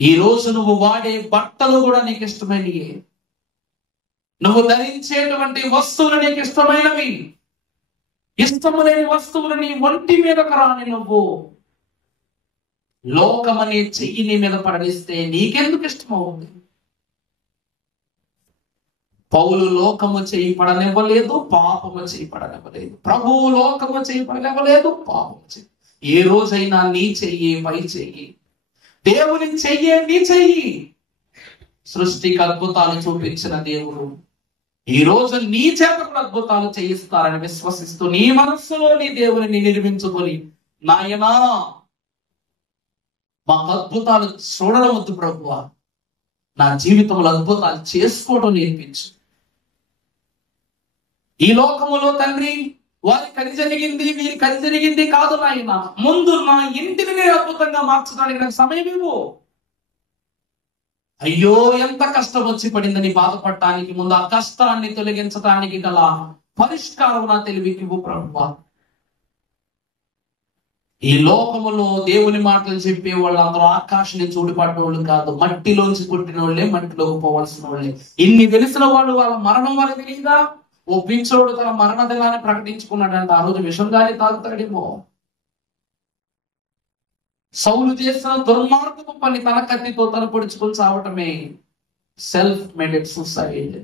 ఈ రోజు నువ్వు వాడే బట్టలు కూడా నీకు ఇష్టమైనవి, నువ్వు ధరించేటువంటి వస్తువులు నీకు ఇష్టమైనవి. ఇష్టము లేని వస్తువులు నీ ఒంటి మీదకు రాని నువ్వు లోకమనే చెయ్యి నీ మీద పడనిస్తే నీకెందుకు ఇష్టమవుతుంది? పౌలు లోకము చేయి పడనివ్వలేదు, పాపము చేయి పడనివ్వలేదు. ప్రభువు లోకము చేయి పడనివ్వలేదు, పాపము చేయి. ఏ రోజైనా నీ చెయ్యి పై చెయ్యి దేవుని చెయ్యే నీ చెయ్యి. సృష్టికి అద్భుతాలు చూపించిన దేవుడు ఈ రోజు నీ చేత కూడా అద్భుతాలు చేయిస్తారని విశ్వసిస్తూ నీ మనస్సులో నీ దేవుని నిర్మించుకొని, నాయనా మాకు అద్భుతాలు చూడడం వద్దు ప్రభువా, నా జీవితంలో అద్భుతాలు చేసుకోవడం నేర్పించు. ఈ లోకములో తండ్రి వారికి అది జరిగింది వీరికి అది జరిగింది కాదు నాయన, ముందు నా ఇంటిని నేను అద్భుతంగా మార్చడానికి నాకు సమయం ఇవ్వు. అయ్యో ఎంత కష్టం వచ్చి పడిందని బాధపడటానికి ముందు ఆ కష్టాన్ని తొలగించడానికి గల పరిష్కారం నా తెలివికి ఇవ్వు ప్రభువా. ఈ లోకములో దేవుని మాటలు చెప్పే వాళ్ళందరూ ఆకాశాన్ని చూడిపడ్డోళ్ళు కాదు, మట్టిలోంచి పుట్టిన వాళ్ళే, మట్టిలోకి పోవాల్సిన వాళ్ళే. ఇన్ని తెలిసిన వాళ్ళు వాళ్ళ మరణం వాళ్ళకి తెలియదా? ఓ పిచ్చోడు తన మరణ దినాన్ని ప్రకటించుకున్నాడంట. ఆ రోజు విషం గాని తాగుతాడేమో. సౌలు చేసిన దుర్మార్గపు పని తన కత్తితో తను పొడుచుకొని చావటమే సెల్ఫ్ మేడెడ్ సూసైడ్.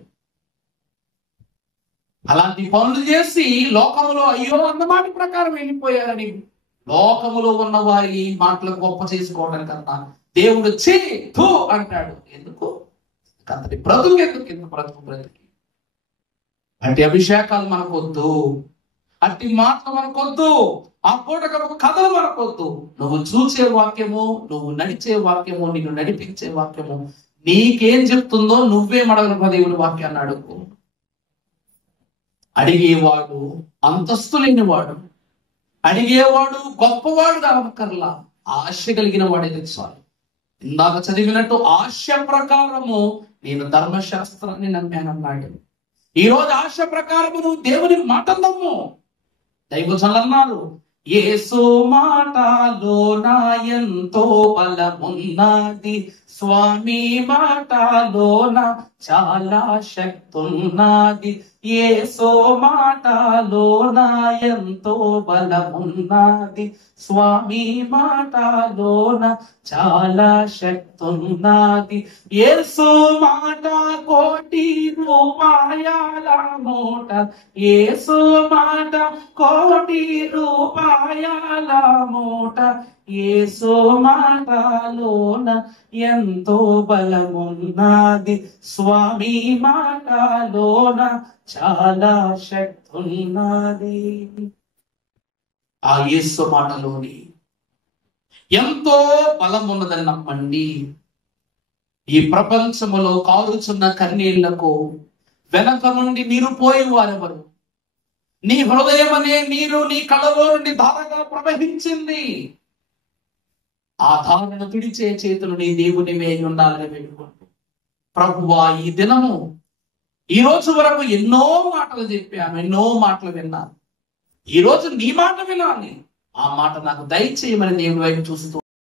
అలాంటి పనులు చేసి లోకములో అయ్యో అన్నమాట ప్రకారం వెళ్ళిపోయారని లోకములో ఉన్న వారి మాటలకు గొప్ప చేసుకోవడం కన్నా దేవుడు చేతు అంటాడు. ఎందుకు? అతని బ్రతుకు ఎందుకు బ్రతికి అట్టి అభిషేకాలు మనకొద్దు, అట్టి మాటలు మనకొద్దు, ఆ పూటకపు కథలు మనకొద్దు. నువ్వు చూసే వాక్యము, నువ్వు నడిచే వాక్యము, నిన్ను నడిపించే వాక్యము నీకేం చెప్తుందో నువ్వే మడగల దేవుని వాక్యాన్ని అడుగు. అడిగేవాడు అంతస్తు లేనివాడు, అడిగేవాడు గొప్పవాడు కావక్కర్లా, ఆశ కలిగిన వాడే చాలు. ఇందాక చదివినట్టు ఆశ ప్రకారము నేను ధర్మశాస్త్రాన్ని నమ్మానన్నాడు. ఈ రోజు ఆశ ప్రకారము నువ్వు దేవుని మాట నమ్ము. దైవజనులు అన్నారు, యేసు మాటలో నా ఎంతో బలమున్నది, స్వామి మాటలో నా చాలా శక్తి ఉన్నది, యేసు మాటలో నా ఎంతో బలమున్నది, స్వామి మాటలో నా చాలా శక్తి ఉన్నది, యేసు మాట కోటి రూపాయల మూట, యేసు మాట కోటి రూపాయల మూట, యేసు మాటలోన ఎంతో బలమున్నది, స్వామి మాటలోన చాలా శక్తి ఉన్నది. ఆ యేసు మాటలోని ఎంతో బలం ఉన్నదని నమ్మండి. ఈ ప్రపంచములో కాలుచున్న కన్నీళ్లకు వెనక నుండి నీరు పోయి వారెవరు? నీ హృదయం అనే నీరు నీ కళ్ళలో నుండి ధారగా ప్రవహించింది. ఆ ధారను పిడిచే చేతులు నీ దేవుని వేయి ఉండాలని వేడుకుంటూ, ప్రభువా ఈ దినము ఈ రోజు వరకు ఎన్నో మాటలు చెప్పాను, ఎన్నో మాటలు విన్నాను. ఈ రోజు నీ మాట వినాలి, ఆ మాట నాకు దయచేయమని దేవుని వైపు చూస్తూ